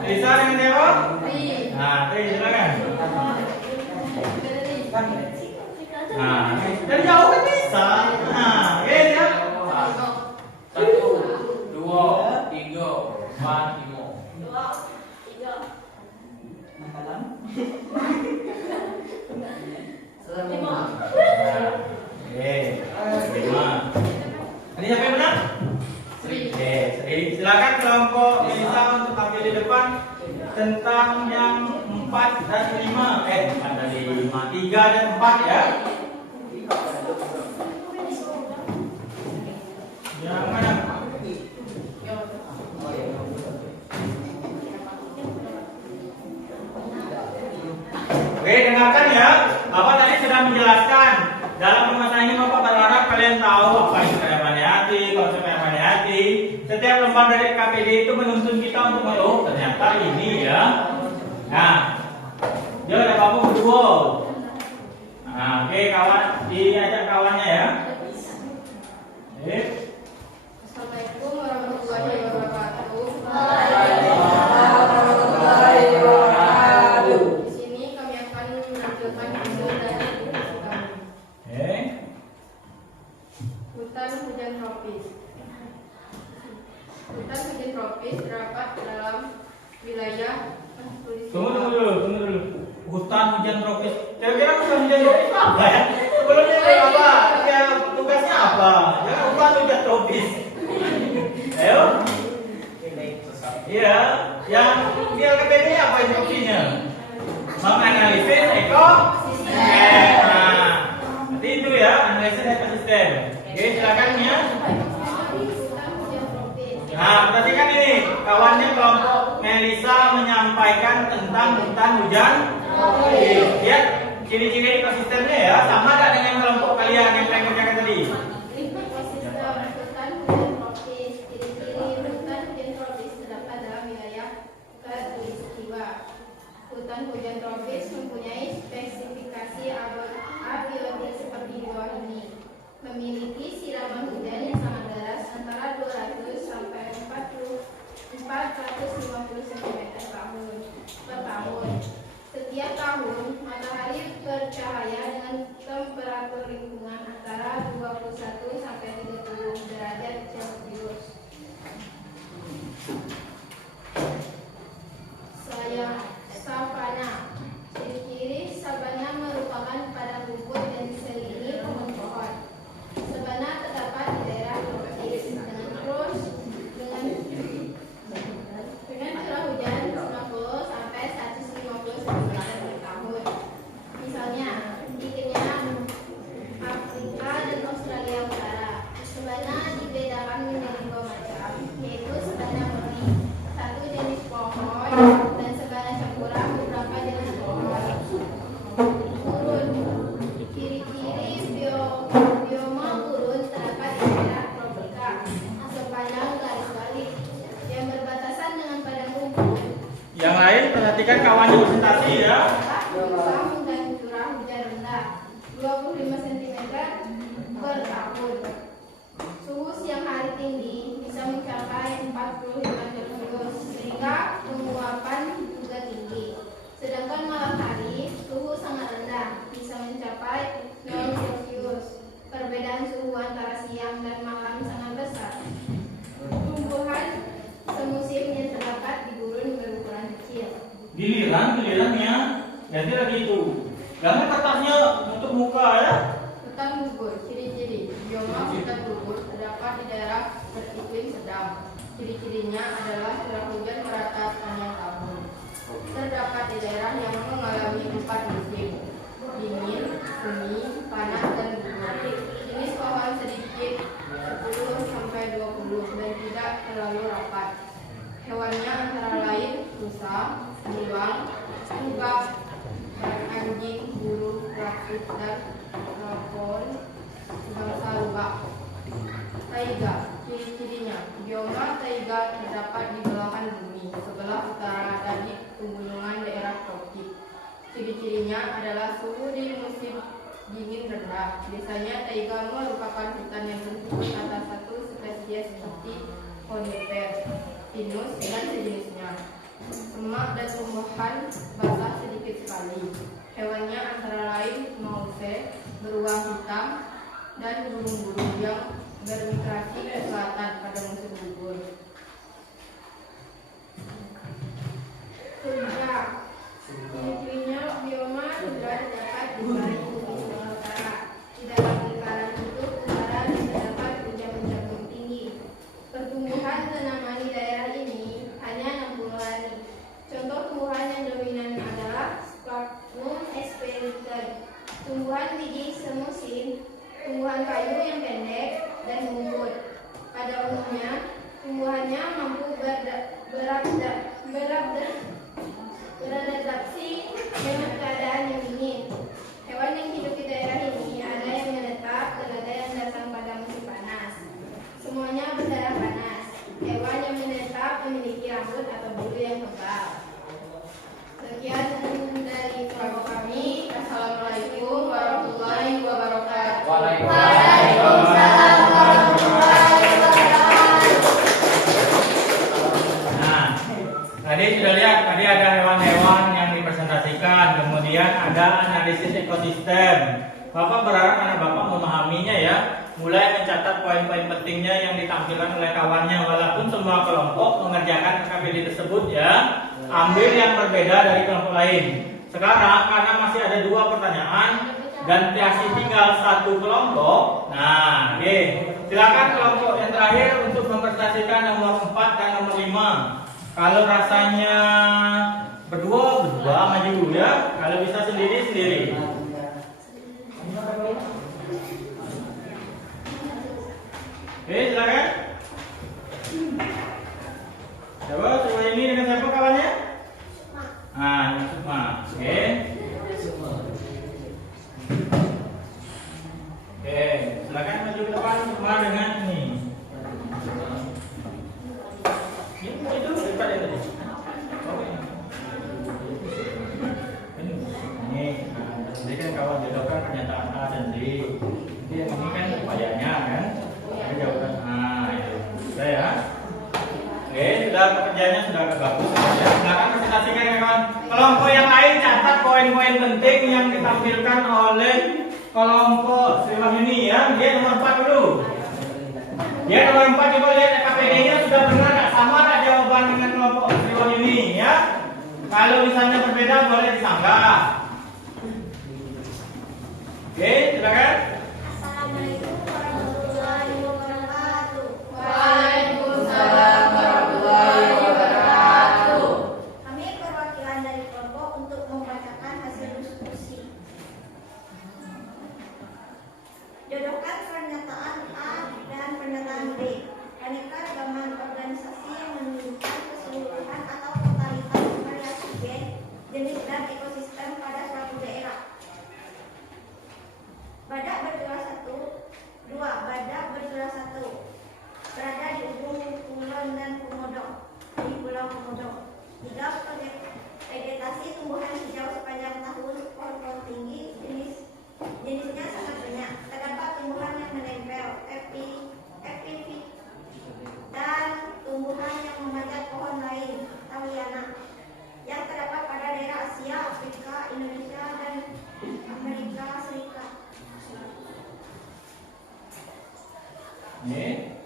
Bisa dengan siapa? Nah, silakan. Nah, dari jauh kan bisa. Nah, oke ya. 1, 2, 3, 4, 5. 2, 3. Oke. 5. Ini siapa yang menang? Oke, silakan kelompok Melisa untuk tampil di depan tentang yang 4 dan 5. Bukan dari 5, 3 dan 4 ya. Yang mana? Oke, dengarkan ya. Bapak tadi sudah menjelaskan. Dalam pemasaran ini Bapak berharap kalian tahu apa itu Maniati, konsep Maniati. Setiap lembar dari KPD itu menuntun kita untuk oh ternyata ini ya. Nah, dia ada Bapak berdua. Nah, oke kawan, diajak kawannya ya. Oke. Assalamualaikum warahmatullahi wabarakatuh. Di sini kami akan menampilkan video dari kami. Hutan hujan tropis. Hutan hujan tropis terdapat dalam wilayah Tunggu dulu. Hutan hujan tropis. Kira-kira hutan hujan tropis apa ya? Sebelumnya apa? Ya tugasnya apa? Ya hutan hujan tropis. Ayo. Iya, yang di LKPD apa instruksinya? Menganalisis ekosistem. Nah, nanti itu ya, analisis ekosistem. Oke, silakan ya. Nah, perhatikan ini, kawannya kelompok Melisa menyampaikan tentang hutan hujan tropis. Lihat ciri-ciri ekosistemnya ya, sama nggak dengan kelompok kalian yang saya kerjakan tadi? Hutan hujan tropis mempunyai spesifikasi abiotik seperti di bawah ini. Memiliki siraman hujan yang sangat deras antara 200 sampai 450 cm per tahun. Setiap tahun, matahari bercahaya dengan temperatur lingkungan antara 21 sampai 30 derajat Celcius. Savana. Ciri-ciri savana merupakan padang rumput dan diselilingi pohon-pohon. Savana terdapat di daerah tropis dengan curah hujan 90 sampai 150 cm per tahun. Misalnya kawannya presentasi ya. Musim dan curah hujan rendah 25 cm per tahun. Suhu siang hari tinggi bisa mencapai 45 Celcius sehingga penguapan juga tinggi. Sedangkan malam hari suhu sangat rendah bisa mencapai 0 Celcius. Perbedaan suhu antara siang dan malam sangat besar. Tumbuhan semusim yang terdapat di gurun berukuran kecil. Gilirannya ganti lagi itu. Jangan kertasnya untuk muka ya. Hutan gugur, ciri-ciri bioma hutan gugur terdapat di daerah beriklim sedang. Ciri-cirinya adalah curah hujan merata sepanjang tahun. Terdapat di daerah yang mengalami 4 musim: dingin, semi, panas, dan gugur. Jenis pohon sedikit 10 sampai 20 dan tidak terlalu rapat. Hewannya antara lain rusa, beruang, kubah, anjing, burung, rakit, dan lepon bangsa rubah. Taiga, ciri-cirinya bioma taiga terdapat di belahan bumi sebelah utara dari pegunungan daerah tropik. Ciri-cirinya adalah suhu di musim dingin rendah. Biasanya taiga merupakan hutan yang terdiri atas satu spesies seperti konifer, pinus, dan sejenisnya. Semak dan tumbuhan basah sedikit sekali. Hewannya antara lain mause, beruang hitam, dan burung-burung yang bermigrasi ke selatan pada musim gugur. Tundra, ciri-cirinya bioma tundra terdapat di balik bumi sebelah utara. Di dalam lingkaran kutub utara terdapat hujan-hujan tinggi. Pertumbuhan tanaman di daerah ini hanya 60 rani. Contoh tumbuhan yang dominan adalah Sphagnum asperica, tumbuhan biji semusim, tumbuhan kayu yang pendek, dan rumput. Pada umumnya, tumbuhannya mampu beradaptasi dengan keadaan yang dingin. Hewan yang hidup di daerah ini ada yang menetap dan ada yang datang pada musim panas. Semuanya berdarah panas. Hewan yang menetap memiliki rambut atau bulu yang tebal. Sekian dari kelompok kami. Assalamualaikum warahmatullahi wabarakatuh. Waalaikumsalam warahmatullahi wabarakatuh. Nah, tadi sudah lihat, tadi ada hewan-hewan yang dipresentasikan, kemudian ada analisis ekosistem. Bapak berharap anak Bapak memahaminya ya, mulai mencatat poin-poin pentingnya yang ditampilkan oleh kawannya, walaupun semua kelompok mengerjakan KKBD tersebut ya, ambil yang berbeda dari kelompok lain. Sekarang karena masih ada 2 pertanyaan dan masih tinggal 1 kelompok, nah oke, silakan kelompok yang terakhir untuk mempresentasikan nomor 4 dan nomor 5. Kalau rasanya berdua maju ya, kalau bisa sendiri. Oke, silakan. Coba ini dengan siapa kawannya? Nah, Sukma. Oke. Oke, silakan maju ke depan Sukma dengan ini. Itu depan itu. Oke. Ini, jadi kan kawan jodohkan pernyataan A dan D. Jadi yang ini kan upayanya kan. Ini jawaban A itu. Sudah ya. Oke, sudah pekerjaannya sudah agak bagus. Ya, silakan presentasikan ya kawan. Kelompok yang lain catat poin-poin penting yang ditampilkan oleh kelompok Sriwah ini ya. Dia nomor 4 dulu. Dia nomor 4 coba lihat KPD-nya sudah benar nggak, sama nggak jawaban dengan kelompok Sriwah ini ya. Kalau misalnya berbeda boleh disanggah. Oke, silakan. Assalamualaikum warahmatullahi wabarakatuh. Waalaikumsalam warahmatullahi wabarakatuh. Kami perwakilan dari kelompok untuk membacakan hasil diskusi. Jodohkan pernyataan A dan pernyataan B. Keanekaragaman organisasi yang menunjukkan keseluruhan atau totalitas variasi gen, jenis dan ekosistem Nih.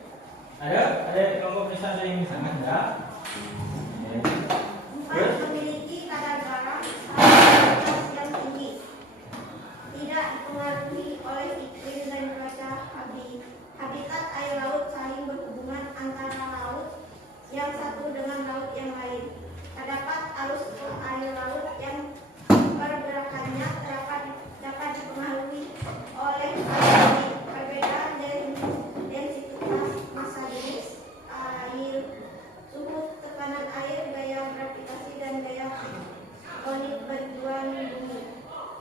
Ada kelompok misalnya yang misalkan enggak? Nih. Empat, memiliki kadar garam stabilitas yang tinggi, tidak dipengaruhi oleh iklim dan cuaca. Habitat air laut saling berhubungan antara laut yang satu dengan laut yang lain. Terdapat arus air laut yang pergerakannya dapat dipengaruhi oleh perbedaan densitas massa jenis air, suhu tekanan air, gaya gravitasi dan gaya tektonik berjuang bumi.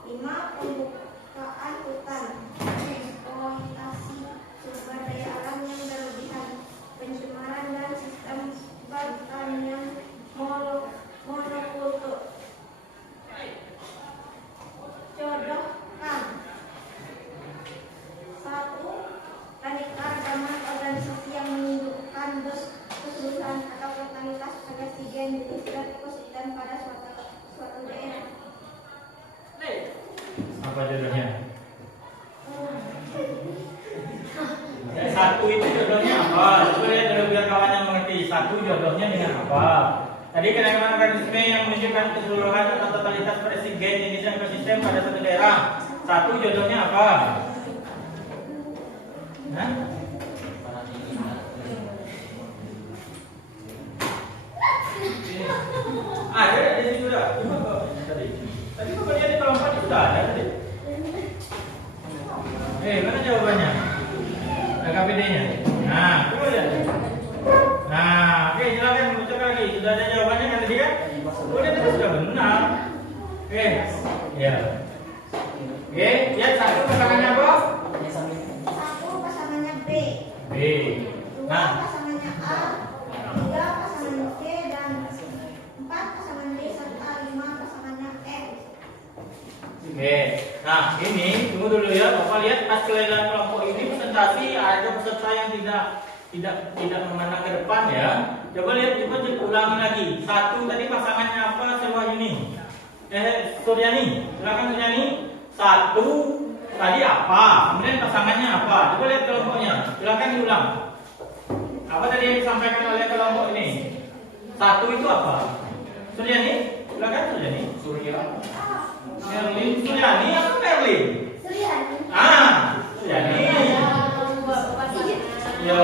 5. Pembukaan hutan, eksploitasi sumber daya alam yang berlebihan, pencemaran dan sistem pertanian monokultur. Contohkan 1. Keanekaragaman organisasi yang menunjukkan keseluruhan atau totalitas variasi gen jenis dan ekosistem pada suatu daerah. Apa jodohnya? Satu itu jodohnya apa? Coba lihat dulu biar kawannya mengerti. Satu jodohnya dengan apa? Tadi keanekaragaman organisme yang menunjukkan keseluruhan atau totalitas variasi gen jenis dan ekosistem pada suatu daerah. Satu jodohnya apa? Hah? Ada di sini sudah. Tadi bapak lihat di kolom 4 sudah ada tadi. Mana jawabannya? KPD-nya. Nah, coba lihat. Nah, oke, silakan baca lagi. Sudah ada jawabannya kan tadi kan? Oh, itu sudah benar. Oke, ya. Oke, lihat satu pasangannya apa? 1. Pasangannya B. B. 2. Nah, Pasangannya A. 3. Pasangannya C dan 4. Pasangan D serta 5. Pasangannya F. oke. Nah, ini tunggu dulu ya. Bapak lihat pas kelainan kelompok ini presentasi ada peserta yang tidak memandang ke depan ya. Coba lihat, coba ulangi lagi. Satu tadi pasangannya apa? Suryani. Suryani. Silakan Suryani. Satu tadi apa? Kemudian pasangannya apa? Coba lihat kelompoknya. Silakan diulang. Apa tadi yang disampaikan oleh kelompok ini? Satu itu apa? Suryani. Silakan Suryani. Merlin. Suryani atau Merlin? Suryani. Suryani. Ya.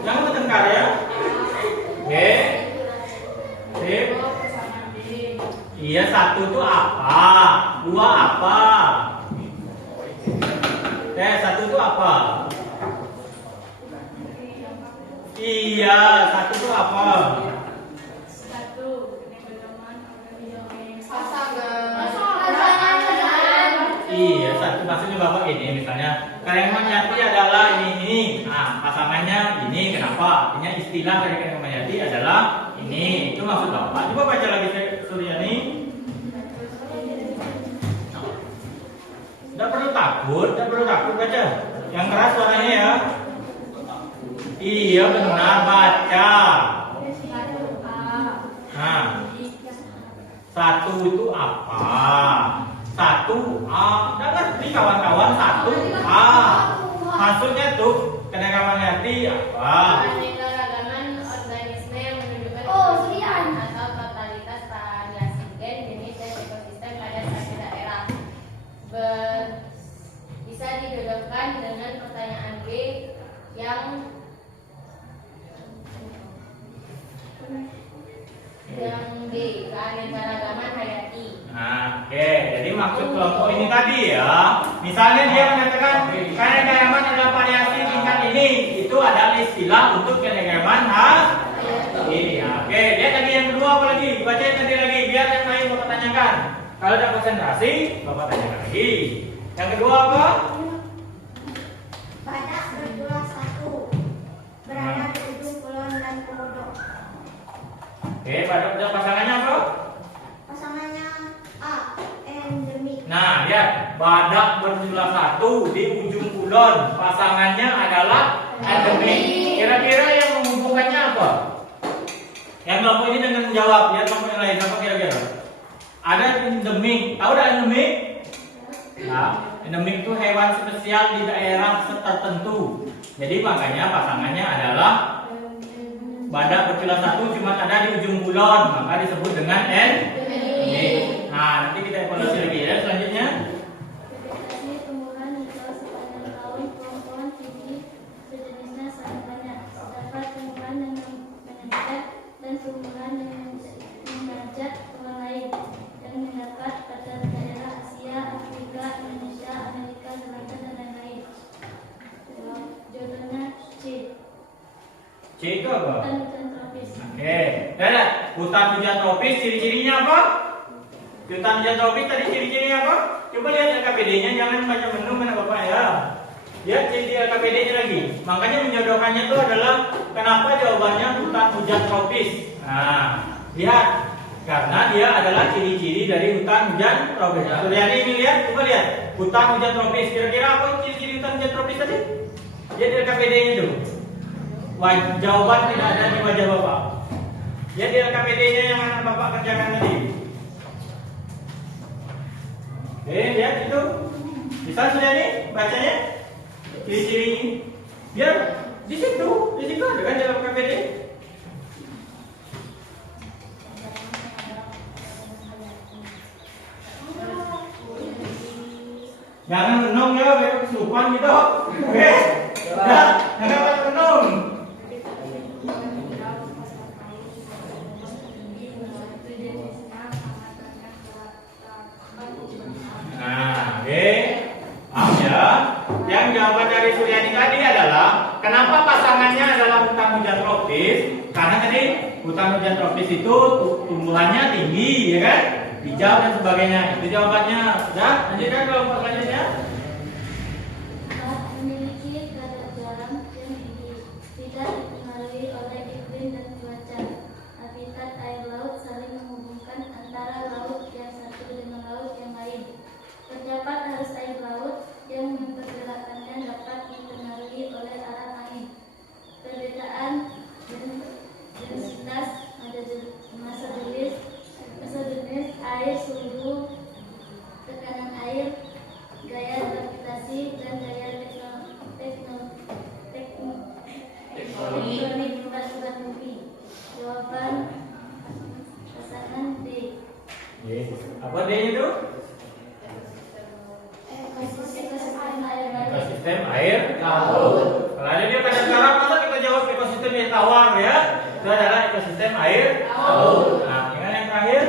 Yang bertengkar ya. Oke. Sip. Iya, satu itu apa? Dua apa? Satu itu apa? Iya, satu itu apa? Iya, satu maksudnya bapak ini misalnya keanekaragaman hayati adalah ini. Nah, pasangannya ini. Kenapa? Artinya istilah dari keanekaragaman hayati adalah ini. Itu maksud bapak. Coba baca lagi Suryani. Tidak perlu takut baca. Yang keras suaranya ya. Iya benar, baca. Nah, satu itu apa? Satu A. Udah ngerti kawan-kawan, satu A. Maksudnya tuh keanekaragaman hayati apa? Keanekaragaman organisme yang menunjukkan Suryani. atau totalitas variasi gen jenis dan ekosistem pada suatu daerah. Bisa didodokkan dengan pertanyaan B yang B, keanekaragaman hayati. Nah, oke. Jadi maksud kelompok ini tadi ya. Misalnya dia mengatakan keanekaragaman adalah variasi tingkat ini. Itu adalah istilah untuk keanekaragaman hayati. Oke. Lihat lagi yang kedua apa lagi? Bacain tadi lagi biar yang lain bapak tanyakan. Kalau tidak konsentrasi, bapak tanyakan lagi. Yang kedua apa? Badak bertulang satu, berada di ujung kulon dan komodo. Oke, pada pasangannya apa? Pasangannya A. Endemik. Nah, lihat badak berjumlah satu di ujung kulon. Pasangannya adalah endemik. Kira-kira yang menghubungkannya apa? Yang kelompok ini dengan menjawab. Lihat kelompok yang lain apa kira-kira? Ada endemik. Tahu dah endemik? Nah, endemik itu hewan spesial di daerah tertentu. Jadi makanya pasangannya adalah badak bercula satu cuma ada di ujung kulon, maka disebut dengan endemik. Nah, nanti kita evaluasi lagi ya selanjutnya. Vegetasi tumbuhan hijau sepanjang tahun, pohon-pohon tinggi sejenisnya sangat banyak. Terdapat tumbuhan yang menyebar dan tumbuhan yang mengajak tumbuhan lain yang mendapat pada daerah Asia, Afrika, Indonesia, Amerika Selatan dan lain-lain. Jodohnya C. C itu apa? Hutan tropis. Oke, lihat hutan hujan tropis ciri-cirinya apa? Hutan hujan tropis tadi ciri-cirinya apa? Coba lihat LKPD-nya, jangan baca menu mana Bapak ya. Lihat ciri LKPD-nya lagi. Makanya menjodohkannya itu adalah kenapa jawabannya hutan hujan tropis. Nah, lihat karena dia adalah ciri-ciri dari hutan hujan tropis. Suryani ini lihat, coba lihat hutan hujan tropis. Kira-kira apa ciri-ciri hutan hujan tropis tadi? Lihat LKPD-nya itu. Jawaban tidak ada di wajah Bapak. Lihat di LKPD-nya yang mana Bapak kerjakan tadi. Oke, lihat itu. Bisa sudah nih bacanya? Ciri-ciri. Biar di situ ada kan dalam LKPD. Jangan menung ya, biar kesurupan gitu. Oke? Jangan menung. Nah, oke. Paham ya? Yang jawaban dari Suryani tadi adalah kenapa pasangannya adalah hutan hujan tropis? Karena tadi hutan hujan tropis itu tumbuhannya tinggi, ya kan? Hijau dan sebagainya. Itu jawabannya. Sudah? Lanjutkan kelompok selanjutnya. Memiliki kadar garam yang tinggi, tidak dipengaruhi oleh iklim dan cuaca. Habitat air laut saling menghubungkan antara laut yang satu dengan laut yang lain. Terdapat arus air laut yang mempergerakannya dapat dipengaruhi oleh arah angin. Perbedaan densitas massa jenis air, suhu tekanan air, gaya gravitasi dan gaya tektonik permukaan bumi. Jawaban pasangan D. Apa D itu? Ekosistem air laut. Ekosistem air laut. Kalau ada dia kadang garam, masa kita jawab ekosistem air tawar ya? Itu adalah ekosistem air laut. Nah, yang terakhir.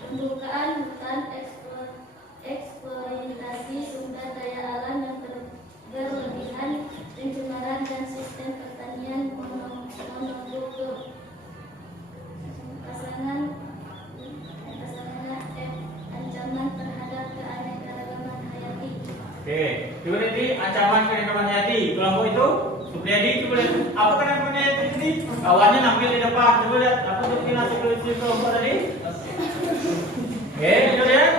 Pembukaan hutan, eksploitasi sumber daya alam yang berlebihan, pencemaran dan sistem pertanian monokultur. Pasangannya F. Ancaman terhadap keanekaragaman hayati. Oke, coba nanti ancaman keanekaragaman hayati. Kelompok itu Supriyadi, coba lihat apa keanekaragaman hayati ini? Kawannya nampil di depan. Coba lihat apa definisi kelompok tadi? Oke, coba lihat.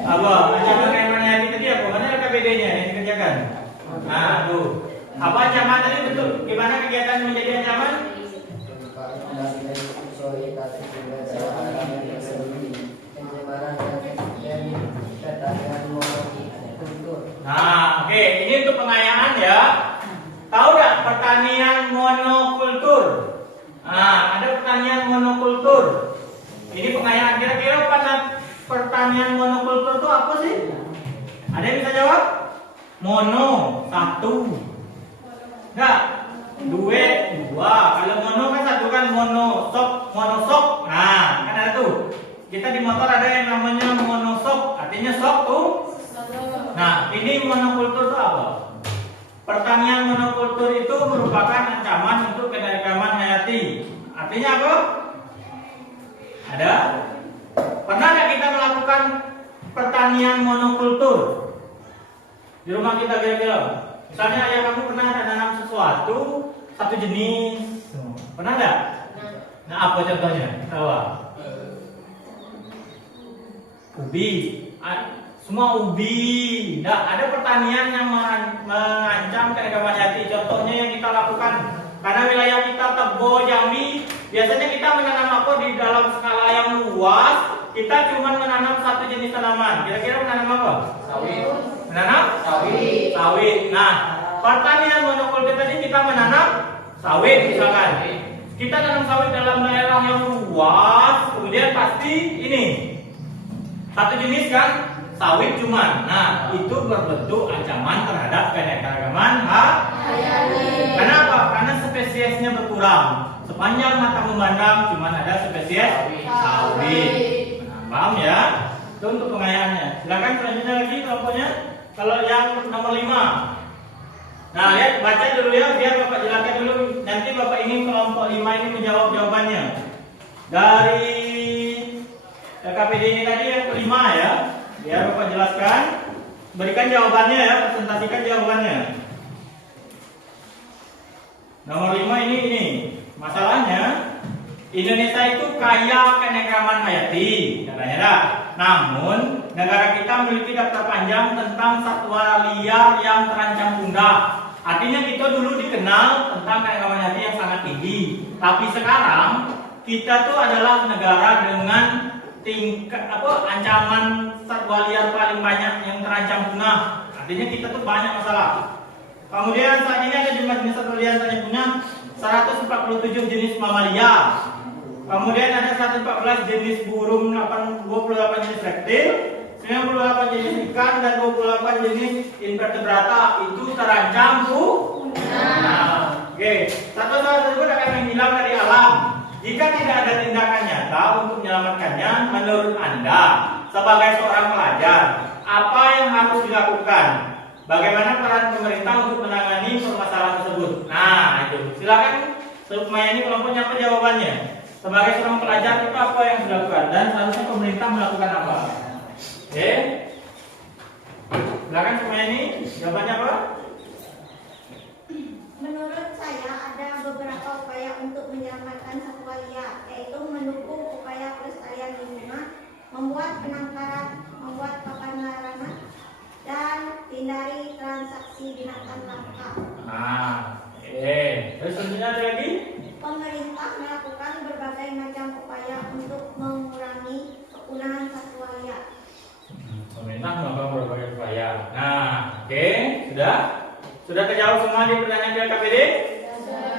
Apa ancaman keanekaragaman hayati tadi apa? Mana LKPD-nya yang dikerjakan? Nah, tuh. Apa ancaman tadi betul? Gimana kegiatan menjadi ancaman? Nah, oke, ini untuk pengayaan ya. Tahu nggak pertanian monokultur? Nah, ada pertanian monokultur. Ini pengayaan. Kira-kira pertanian monokultur itu apa sih? Ada yang bisa jawab? Mono, satu. Enggak? Dua. Kalau mono kan satu kan monosok. Nah, kan ada tuh. Kita di motor ada yang namanya monosok. Artinya sok tuh. Nah, ini monokultur itu apa? Pertanian monokultur itu merupakan ancaman untuk keanekaragaman hayati. Artinya apa? Ada? Pernah nggak kita melakukan pertanian monokultur di rumah kita kira-kira? Misalnya ayah kamu pernah nanam sesuatu satu jenis, pernah nggak? Nah, apa contohnya? Tahu? Ubi. Semua ubi. Nah, ada pertanian yang mengancam keanekaragaman hayati. Contohnya yang kita lakukan karena wilayah kita Tebo, Jambi, biasanya kita menanam apa di dalam skala yang luas kita cuma menanam satu jenis tanaman. Kira-kira menanam apa? Sawit. Menanam? Sawit. Sawit. Nah, pertanian monokultur tadi kita menanam sawit misalkan. Kita tanam sawit dalam daerah yang luas, kemudian pasti ini satu jenis kan sawit cuman. Nah, itu berbentuk ancaman terhadap keanekaragaman hayati. Kenapa? Karena spesiesnya berkurang. Sepanjang mata memandang cuma ada spesies sawit. Nah, paham ya? Itu untuk pengayaannya. Silakan selanjutnya lagi kelompoknya. Kalau yang nomor 5. Nah, lihat baca dulu ya, biar Bapak jelaskan dulu. Nanti Bapak ingin kelompok 5 ini menjawab jawabannya. Dari KPD ini tadi yang kelima ya. Biar Bapak jelaskan. Berikan jawabannya ya, presentasikan jawabannya. Nomor 5 ini. Masalahnya Indonesia itu kaya keanekaragaman hayati, katanya dah. Namun negara kita memiliki daftar panjang tentang satwa liar yang terancam punah. Artinya kita dulu dikenal tentang keanekaragaman hayati yang sangat tinggi. Tapi sekarang kita tuh adalah negara dengan tingkat ancaman satwa liar paling banyak yang terancam punah. Artinya kita tuh banyak masalah. Kemudian saat ini ada jumlah jenis satwa liar yang terancam punah 147 jenis mamalia. Kemudian ada 114 jenis burung, 28 jenis reptil, 98 jenis ikan dan 28 jenis invertebrata itu terancam punah. Oke, satwa-satwa tersebut akan menghilang dari alam jika tidak ada tindakan nyata untuk menyelamatkannya. Menurut Anda sebagai seorang pelajar, apa yang harus dilakukan? Bagaimana peran pemerintah untuk menangani permasalahan tersebut? Nah, itu. Silakan Sukmayani kelompoknya apa jawabannya? Sebagai seorang pelajar itu apa yang dilakukan dan seharusnya pemerintah melakukan apa? Oke. Silakan Sukmayani, jawabannya apa? Menurut saya ada beberapa upaya untuk menyelamatkan satwa liar, yaitu mendukung upaya pelestarian lingkungan, membuat penangkaran, membuat pakan larangan, dan hindari transaksi binatang langka. Terus selanjutnya ada lagi? Pemerintah melakukan berbagai macam upaya untuk mengurangi kepunahan satwa liar. Pemerintah melakukan berbagai upaya. Nah, oke, sudah terjawab semua di pertanyaan dari KPD?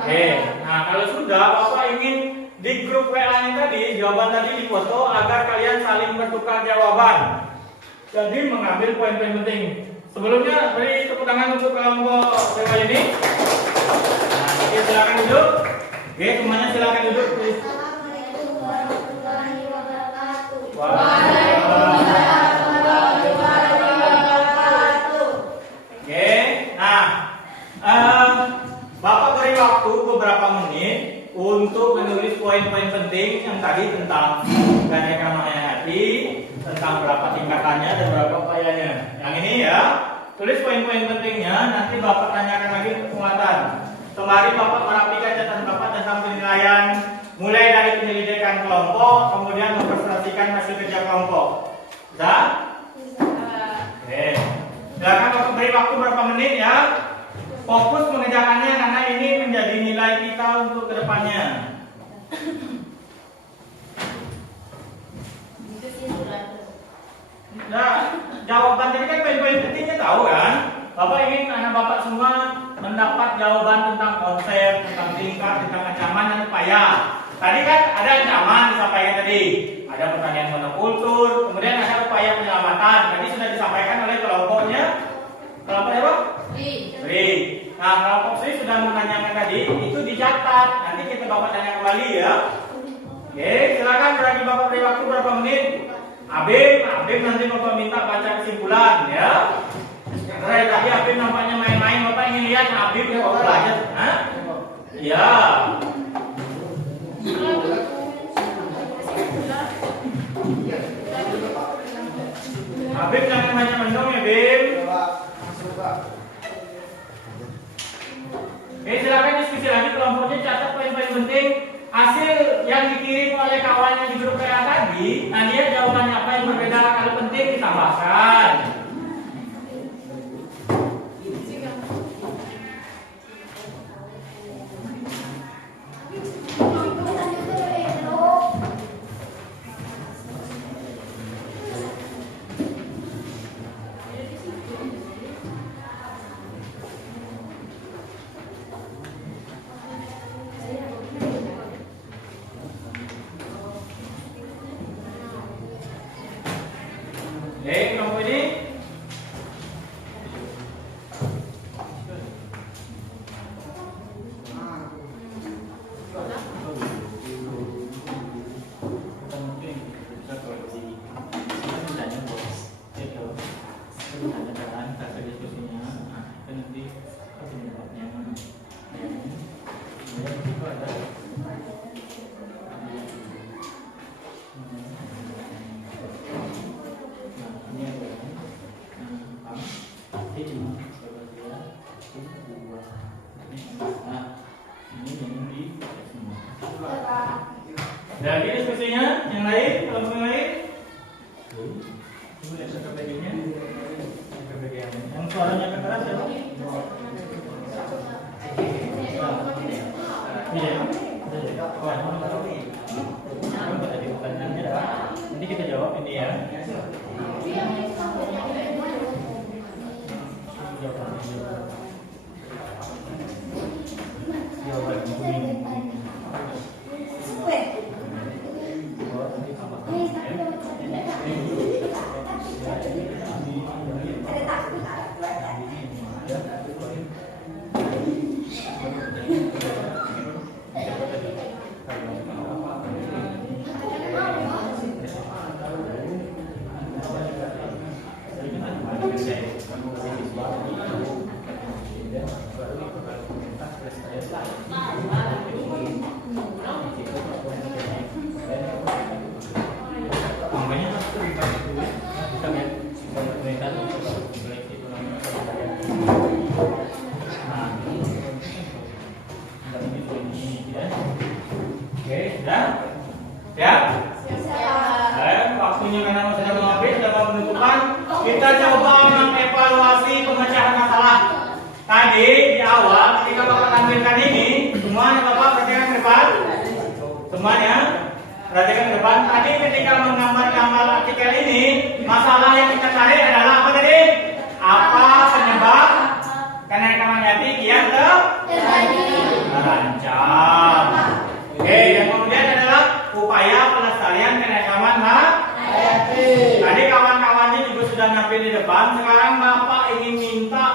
Oke. Nah, kalau sudah, Bapak ingin di grup WA ini tadi jawaban tadi difoto agar kalian saling bertukar jawaban. Jadi mengambil poin-poin penting. Sebelumnya beri tepuk tangan untuk kelompok WA ini. Nah, oke, silakan duduk. Oke, semuanya silakan duduk. Assalamualaikum warahmatullahi wabarakatuh. Waalaikumsalam warahmatullahi wabarakatuh. Oke, nah, Bapak beri waktu beberapa menit untuk menulis poin-poin penting yang tadi tentang keanekaragaman hayati, tentang berapa tingkatannya dan berapa upayanya. Yang ini ya, tulis poin-poin pentingnya. Nanti Bapak tanyakan lagi untuk penguatan. Kemarin Bapak merapikan catatan Bapak tentang penilaian, mulai dari penyelidikan kelompok, kemudian mempresentasikan hasil kerja kelompok. Bisa? Oke. Silakan Bapak beri waktu berapa menit ya. Fokus mengerjakannya karena ini menjadi nilai kita untuk kedepannya. Nah, jawaban tadi kan poin-poin pentingnya tahu kan? Bapak ingin anak Bapak semua mendapat jawaban tentang konsep, tentang tingkat, tentang ancaman dan upaya. Tadi kan ada ancaman disampaikan tadi, ada pertanian monokultur, kemudian ada upaya penyelamatan. Tadi sudah disampaikan oleh kelompoknya. Kelompok apa? Sri. Nah, kelompok Sri sudah menanyakan tadi, itu dicatat. Nanti kita Bapak tanya kembali ya. Oke, silakan Bapak beri waktu berapa menit. Abim nanti Bapak minta baca kesimpulan ya. Karena tadi Abim nampaknya main-main, Bapak ingin lihat Abim ya Bapak belajar. Hah? Iya. Abim jangan banyak mendong ya, Bim. Oke, silakan diskusi lagi kelompoknya, catat poin-poin penting. Hasil yang dikirim oleh kawannya di grup WA tadi, nah lihat jawabannya apa yang berbeda, kalau penting ditambahkan. Oke, kelompok ini jadi diskusinya yang lain, kelompok yang lain. Yang suaranya keras ya? Iya. Nanti kita jawab ini ya. Oke, sudah? Siap? Waktunya karena sudah mau habis, sudah mau penutupan. Kita coba mengevaluasi pemecahan masalah. Tadi di awal ketika Bapak tampilkan ini, semuanya Bapak perhatikan ke depan. Semuanya perhatikan ke depan. Tadi ketika menggambar artikel ini, masalah yang kita cari adalah apa tadi? Apa penyebab kenaikan hayati kian terancam? Oke, yang kemudian adalah upaya pelestarian keanekaragaman hayati. Tadi kawan-kawannya juga sudah nampil di depan. Sekarang Bapak ingin minta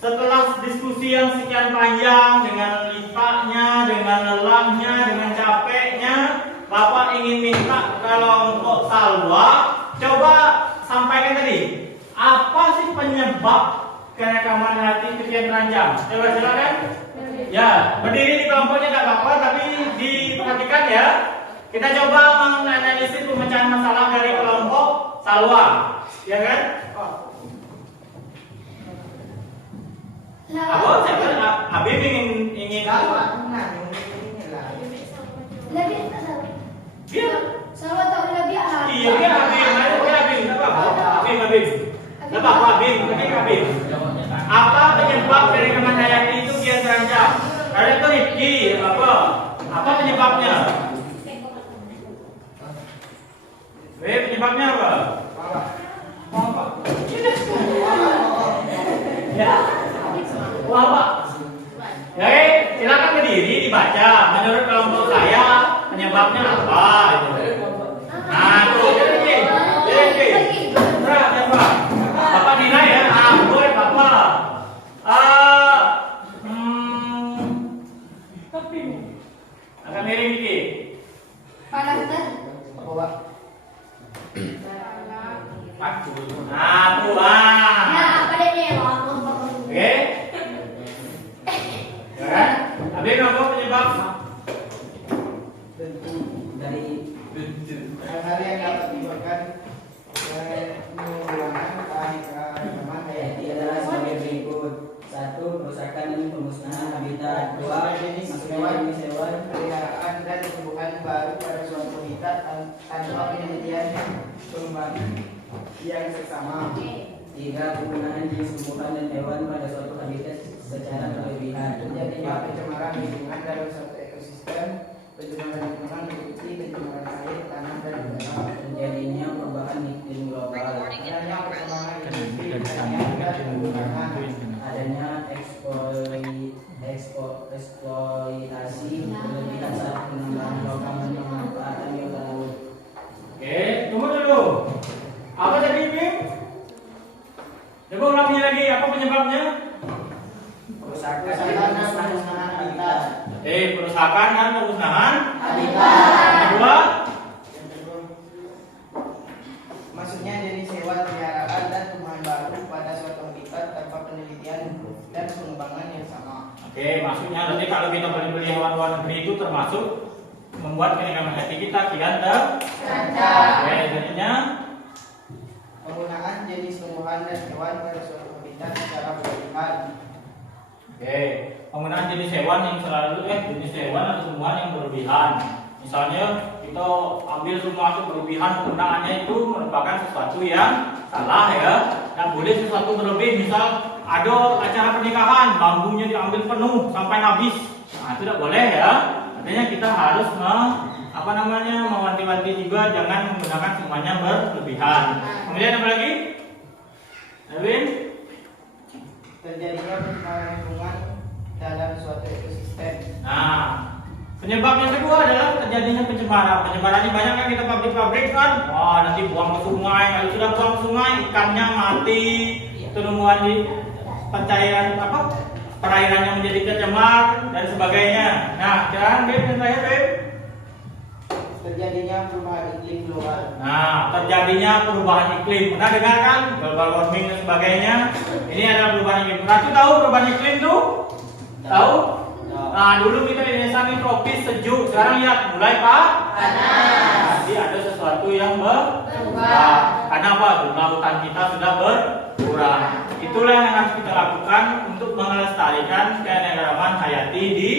setelah diskusi yang sekian panjang dengan lipatnya, dengan lelahnya, dengan capeknya, Bapak ingin minta kelompok Salwa coba sampaikan tadi apa sih penyebab keanekaragaman hayati kian terancam? Coba silakan. Ya, berdiri di kelompoknya nggak apa-apa, tapi diperhatikan ya. Kita coba menganalisis pemecahan masalah dari kelompok Salwa, ya kan? Apa? Siapa? Habib ingin Biar. Salwa tak boleh biar. Iya, biar Habib. Ayo Habib, apa? Habib. Apa Habib? Ini Habib. Apa penyebab keanekaragaman hayati itu kian terancam? Ada itu Rifki, apa penyebabnya? Penyebabnya apa? Apa? Ya. Apa? Ya, silakan berdiri dibaca. Menurut kelompok saya penyebabnya apa? Nah, tuh jadi. Berat ya Pak. Bapak nilai ya. Boleh Bapak. Akan miring dikit. Panas kan? Apa, Pak? Nah, pada dia Oke. Ya. Habis apa penyebab? Tentu dari hal-hal yang dapat menyebabkan pengulangan keanekaragaman hayati adalah sebagai berikut. 1. Kerusakan dan pemusnahan habitat. 2. jenis hewan. peliharaan dan tumbuhan baru pada suatu habitat tanpa penelitian pengembangan yang seksama. 3. Penggunaan jenis tumbuhan dan hewan pada suatu habitat secara berlebihan. Terjadinya pencemaran lingkungan dalam suatu ekosistem. Pencemaran lingkungan meliputi pencemaran air, tanah, dan udara. Terjadinya perubahan iklim global. Adanya perkembangan industri dan penggunaan Adanya eksploitasi berlebihan saat penambangan logam dan pemanfaatan biota laut. Oke, tunggu dulu. Apa tadi, Bim? penyebabnya? Kerusakan dan pemusnahan habitat. Perusakan dan pemusnahan. Habitat. Kedua, Maksudnya jenis hewan peliharaan dan tumbuhan baru pada suatu habitat tanpa penelitian dan pengembangan yang sama. maksudnya nanti kalau kita beli hewan luar negeri itu termasuk membuat kenyamanan hati kita kian terancam. Jadinya Penggunaan jenis tumbuhan dan hewan pada suatu habitat secara berlebihan. penggunaan jenis hewan yang selalu jenis hewan atau tumbuhan yang berlebihan. Misalnya kita ambil semua itu berlebihan, penggunaannya itu merupakan sesuatu yang salah ya. Dan boleh sesuatu berlebih, misal ada acara pernikahan, bambunya diambil penuh sampai habis. Nah, itu tidak boleh ya. Artinya kita harus mewanti-wanti juga jangan menggunakan semuanya berlebihan. Kemudian apa lagi? Edwin? Terjadinya pencemaran lingkungan dalam suatu ekosistem. Nah, penyebab yang kedua adalah terjadinya pencemaran. Pencemaran ini banyak kan kita pabrik-pabrik kan. Wah, nanti buang ke sungai. Kalau sudah buang ke sungai, ikannya mati. Tumbuhan di pencairan perairannya menjadi tercemar dan sebagainya. Nah, jangan yang terakhir, Beb. Terjadinya perubahan iklim global. Nah, terjadinya perubahan iklim. Pernah dengar kan? Global warming dan sebagainya. Ini adalah perubahan iklim. Ratu tahu perubahan iklim tuh? Tahu? Nah, dulu kita di Indonesia ini tropis sejuk. Sekarang lihat mulai panas. Jadi ada sesuatu yang berubah. Karena apa? Jumlah hutan kita sudah berkurang. Itulah yang harus kita lakukan untuk melestarikan keanekaragaman hayati di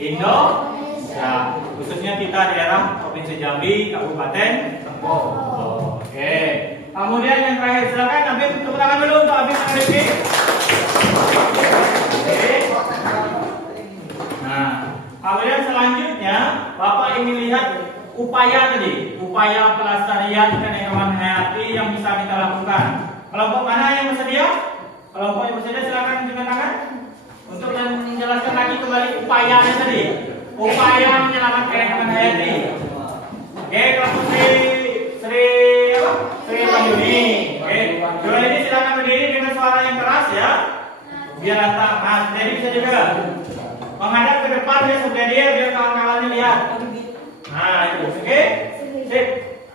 Indonesia. Khususnya kita daerah Provinsi Jambi, Kabupaten Tembok. Oke. Kemudian yang terakhir, silakan Habib tepuk tangan dulu untuk Habib Rifki. Oke. Nah, kemudian selanjutnya Bapak ingin lihat upaya upaya pelestarian keanekaragaman hayati yang bisa kita lakukan. Kelompok mana yang bersedia? Kelompok yang bersedia silakan tunjukkan tangan untuk menjelaskan lagi kembali upayanya tadi. Upaya menyelamatkan keanekaragaman hayati. Oke, kelompok Sri Wahyuni. Oke, dua ini silakan berdiri dengan suara yang keras ya. Biar lantar. Mas, jadi bisa juga menghadap ke depan ya sebelah dia biar kawan-kawannya lihat. Nah, itu. Oke? Sip.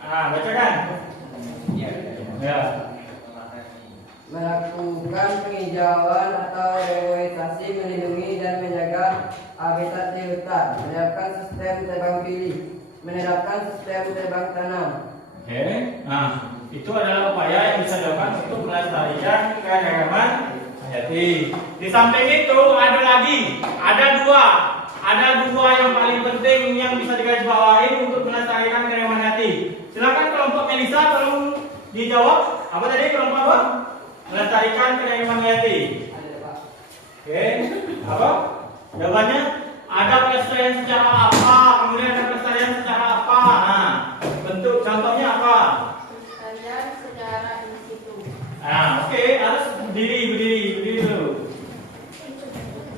Nah, bacakan. Ya. Melakukan penghijauan atau revitalisasi, melindungi dan menjaga habitat di hutan, menerapkan sistem tebang pilih, menerapkan sistem tebang tanam. Oke. Nah, itu adalah upaya yang bisa dilakukan untuk melestarikan keanekaragaman hayati. Di samping itu ada dua yang paling penting yang bisa digarisbawahi untuk melestarikan keanekaragaman hayati. Silakan kelompok Melisa tolong dijawab. Apa tadi kelompok apa? Melestarikan keanekaragaman hayati. Oke. Apa? Jawabannya ada pelestarian secara apa, kemudian ada pelestarian secara apa. Nah, bentuk contohnya apa? Pelestarian secara in situ. Nah, oke, harus berdiri dulu.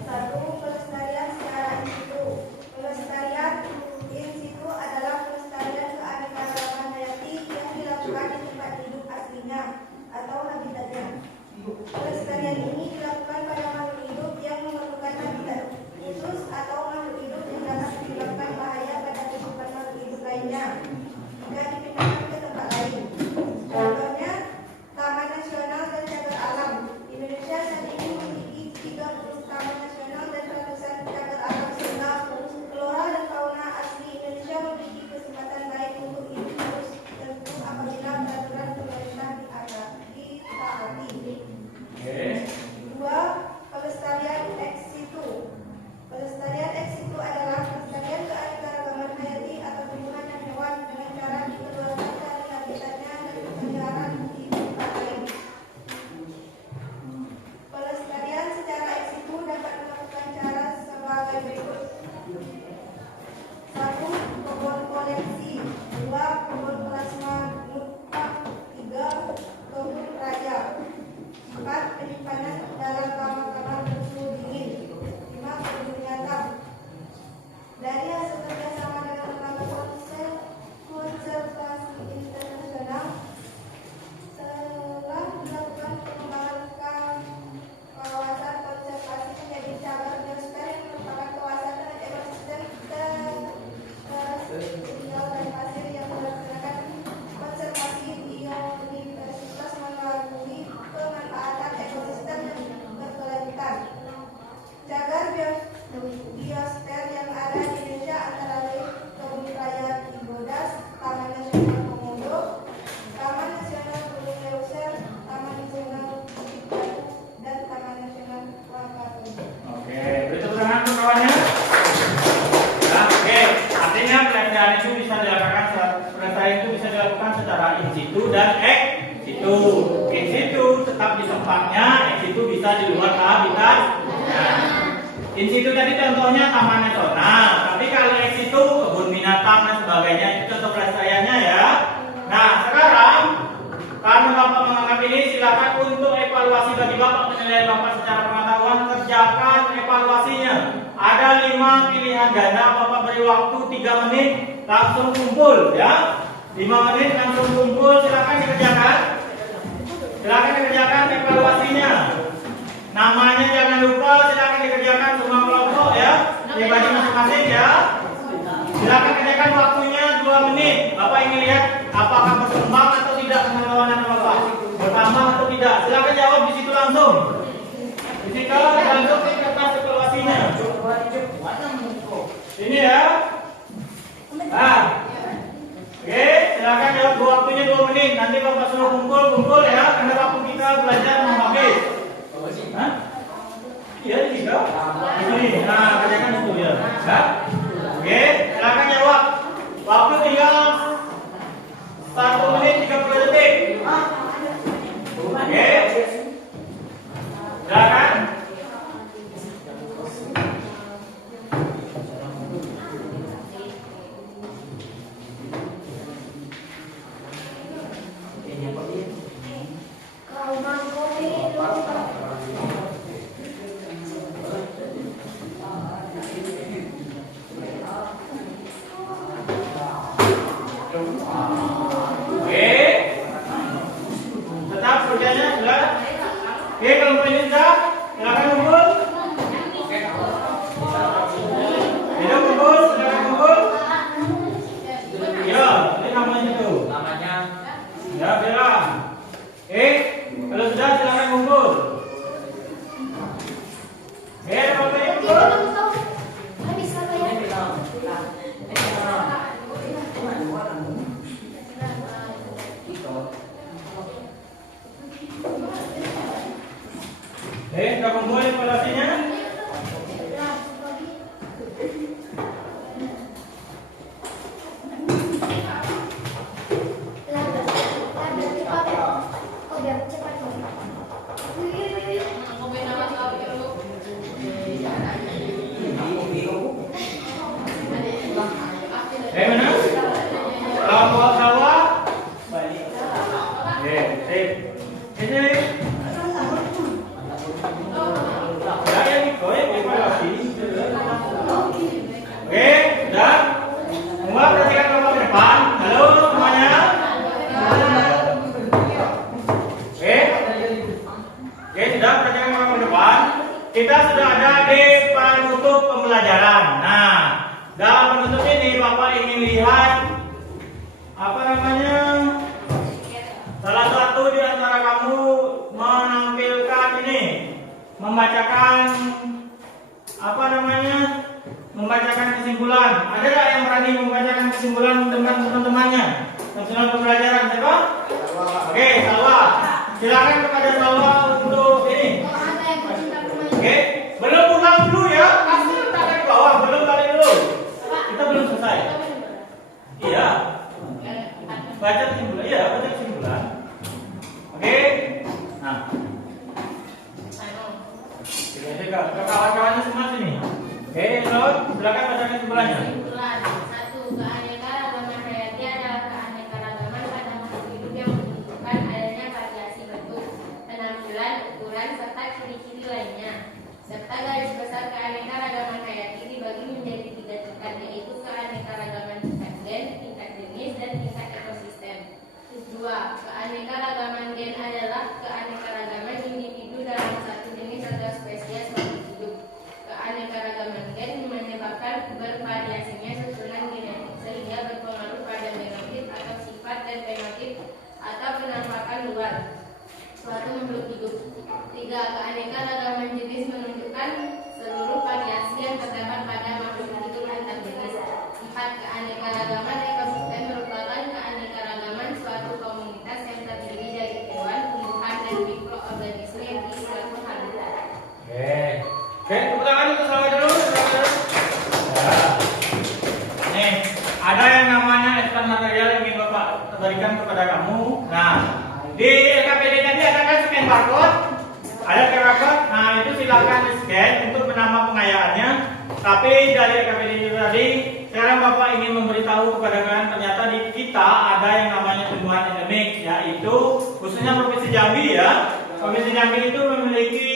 Satu, pelestarian secara in situ. Pelestarian in situ adalah pelestarian keanekaragaman hayati yang dilakukan di tempat hidup aslinya atau habitatnya. Pelestarian ini dilakukan pada makhluk hidup yang memerlukan habitat khusus atau makhluk hidup yang dapat menyebabkan bahaya pada kehidupan makhluk hidup lainnya jika dipindahkan ke tempat lain. Contohnya, Taman Nasional dan Cagar Alam. Indonesia saat ini memiliki 30 taman nasional dan ratusan cagar alam sehingga flora dan fauna asli Indonesia memiliki kesempatan baik untuk hidup terus tentu apabila peraturan pemerintah ditaati. Oke. dan ex situ. In situ tetap di tempatnya, ex situ bisa di luar habitat. In situ tadi contohnya taman nasional, tapi kalau ex situ kebun binatang dan sebagainya itu contoh pelestariannya ya. Nah sekarang karena Bapak menganggap ini, silakan untuk evaluasi bagi Bapak penilaian Bapak secara pengetahuan, kerjakan evaluasinya. Ada 5 pilihan ganda, Bapak beri waktu 3 menit, langsung kumpul ya. 5 menit langsung kumpul, silakan dikerjakan. Silakan dikerjakan evaluasinya. Namanya jangan lupa, silakan dikerjakan semua kelompok ya, pribadi masing-masing ya. Silakan kerjakan waktunya 2 menit. Bapak ingin lihat apakah berkembang atau tidak pengetahuan Bapak, bertambah atau tidak. Silakan jawab di situ langsung. Di situ langsung di kertas evaluasinya. Ini ya. Nah, oke, silakan jawab waktunya 2 menit. Nanti Bapak suruh kumpul ya, karena waktu kita belajar memakai. Hah? Iya di situ. Di sini. Nah, kerjakan itu ya. Nah. Oke, silakan jawab. Waktu tinggal 1 menit 30 detik. Oke. Silakan. Oke, kalau ini sudah, silakan kumpul. Hidup kumpul, silakan kumpul. Ya, ini namanya itu. Namanya. Ya, bilang. Oke, kalau sudah silakan kumpul. Oke, kalau ini kumpul. Sudah kumpul evaluasinya? Mana? Kelompok sawah? Sip. Ini. Oke, sudah. Semua perhatikan kelompok ke depan. Halo semuanya. Oke, sudah perhatikan kelompok ke depan. Kita sudah ada di penutup pembelajaran. Nah, dalam penutup ini Bapak ingin lihat apa namanya? Salah satu di antara kamu menampilkan ini, membacakan apa namanya? Membacakan kesimpulan. Ada nggak yang berani membacakan kesimpulan dengan teman-temannya? Kesimpulan pembelajaran, siapa? Oke, Salwa. Silakan kepada Salwa untuk ini. Oke, belum pulang dulu ya. Kasih letakkan di bawah, belum balik dulu. Kita belum selesai. Iya. Baca kesimpulan. Iya, baca kesimpulan. Oke. Nah. Kawan-kawannya semua sini. Oke, Lord, silakan baca kesimpulannya. Kesimpulan 1. Keanekaragaman hayati adalah keanekaragaman pada makhluk hidup yang menunjukkan adanya variasi bentuk, penampilan, ukuran, serta ciri-ciri lainnya. Serta garis besar keanekaragaman hayati dibagi menjadi 3 tingkat, yaitu keanekaragaman tingkat gen, tingkat jenis, dan tingkat ekosistem. 2. Keanekaragaman gen adalah keanekaragaman individu dalam satu jenis atau spesies makhluk hidup. Keanekaragaman gen menyebabkan bervariasinya susunan genetik sehingga berpengaruh pada genotip atau sifat dan fenotip atau penampakan luar suatu makhluk hidup. 3. Keanekaragaman jenis menunjukkan seluruh variasi yang terdapat pada makhluk hidup antar jenis. 4. Keanekaragaman ekosistem merupakan keanekaragaman suatu komunitas yang terdiri dari hewan, tumbuhan, dan mikroorganisme di suatu habitat. Oke, tepuk tangan untuk Salwa dulu. Ya. Nih, ada yang namanya ekstra material yang ingin Bapak berikan kepada kamu. Nah, Di LKPD tadi ada kan scan barcode? Ada QR code? Nah itu silakan di scan untuk menambah pengayaannya. Tapi dari LKPD itu tadi, sekarang Bapak ingin memberitahu kepada kalian ternyata di kita ada yang namanya tumbuhan endemik, yaitu khususnya Provinsi Jambi ya. Provinsi Jambi itu memiliki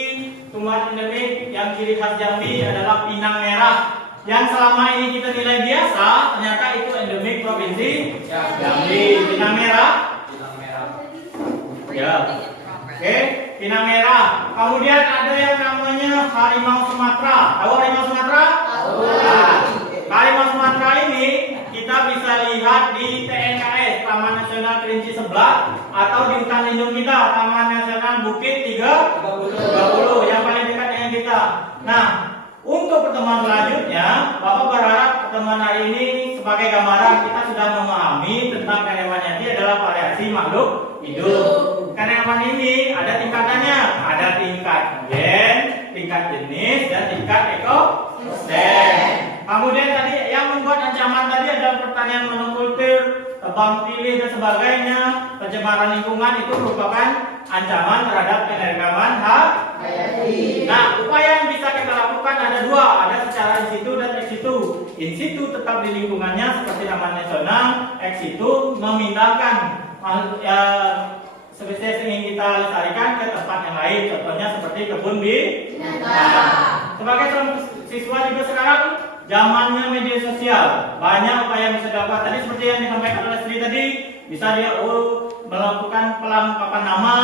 tumbuhan endemik yang ciri khas Jambi adalah pinang merah. Yang selama ini kita nilai biasa, ternyata itu endemik Provinsi Jambi. Pinang merah. Ya. Oke, pinang merah. Kemudian ada yang namanya harimau Sumatera. Tahu harimau Sumatera? Tahu. Nah, harimau Sumatera ini kita bisa lihat di TNKS Taman Nasional Kerinci Sebelah atau di hutan lindung kita Taman Nasional Bukit 30 yang paling dekat dengan kita. Nah, untuk pertemuan selanjutnya, Bapak berharap pertemuan hari ini sebagai gambaran kita sudah memahami tentang karyawan hayati adalah variasi makhluk hidup. Karyawan ini ada tingkatannya, ada tingkat gen, tingkat jenis, dan tingkat ekosistem. Kemudian tadi yang membuat ancaman tadi adalah pertanian monokultur, tebang pilih dan sebagainya. Pencemaran lingkungan itu merupakan ancaman terhadap keanekaragaman hayati. Nah, upaya yang bisa kita lakukan ada dua, ada secara in situ dan ex situ. In situ tetap di lingkungannya seperti taman nasional, ex situ memindahkan spesies yang ingin kita lestarikan ke tempat yang lain, contohnya seperti kebun binatang. Sebagai siswa juga sekarang zamannya media sosial, banyak upaya yang bisa dilakukan. Tadi seperti yang disampaikan oleh Sri tadi, bisa dia melakukan pelengkapan nama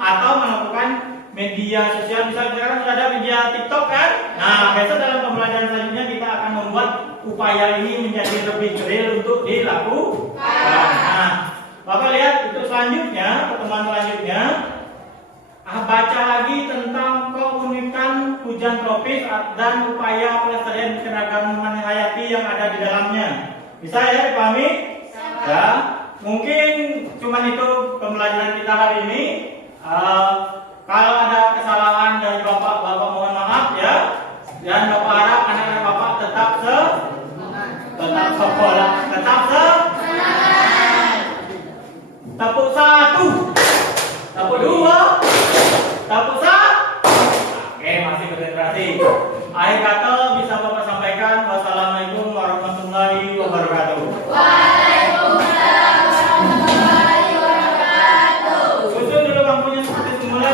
atau melakukan media sosial. Misalnya sekarang sudah ada media TikTok kan? Nah, besok dalam pembelajaran selanjutnya kita akan membuat upaya ini menjadi lebih real untuk dilakukan. Nah, Bapak lihat untuk selanjutnya, pertemuan selanjutnya baca lagi tentang keunikan hujan tropis dan upaya pelestarian keanekaragaman hayati yang ada di dalamnya. Bisa ya dipahami? Ya, mungkin cuma itu pembelajaran kita hari ini. Kalau ada kesalahan dari Bapak mohon maaf ya. Dan Bapak harap anak-anak Bapak tetap sekolah, tetap tepuk 1, tepuk 2, tepuk 1. Oke, masih konsentrasi. Akhir kata bisa Bapak sampaikan. Wassalamualaikum warahmatullahi wabarakatuh. Waalaikumsalam warahmatullahi wabarakatuh. Susun dulu bangkunya seperti semula.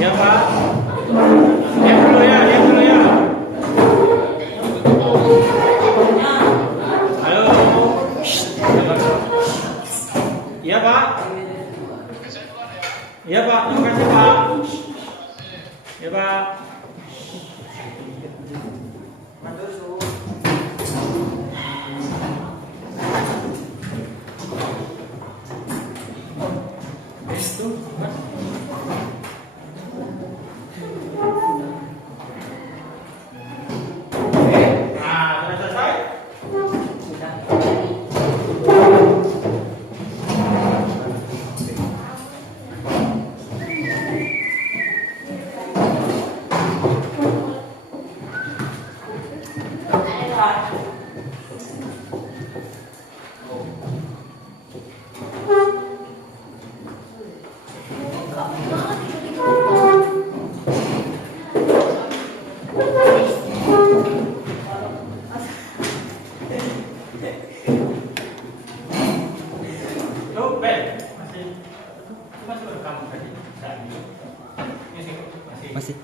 Ya Pak. Diam dulu ya. Halo. Iya Pak. Iya Pak, terima kasih Pak. Ya Pak. Masih.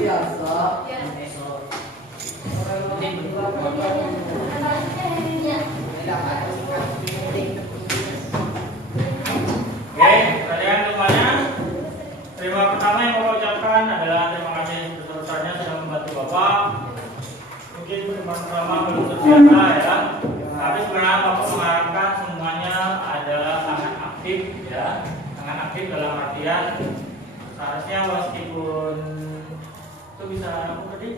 Biasa. pertama belum terbiasa ya. Tapi sebenarnya Bapak mengharapkan semuanya adalah sangat aktif ya, sangat aktif dalam artian seharusnya meskipun itu bisa apa tadi?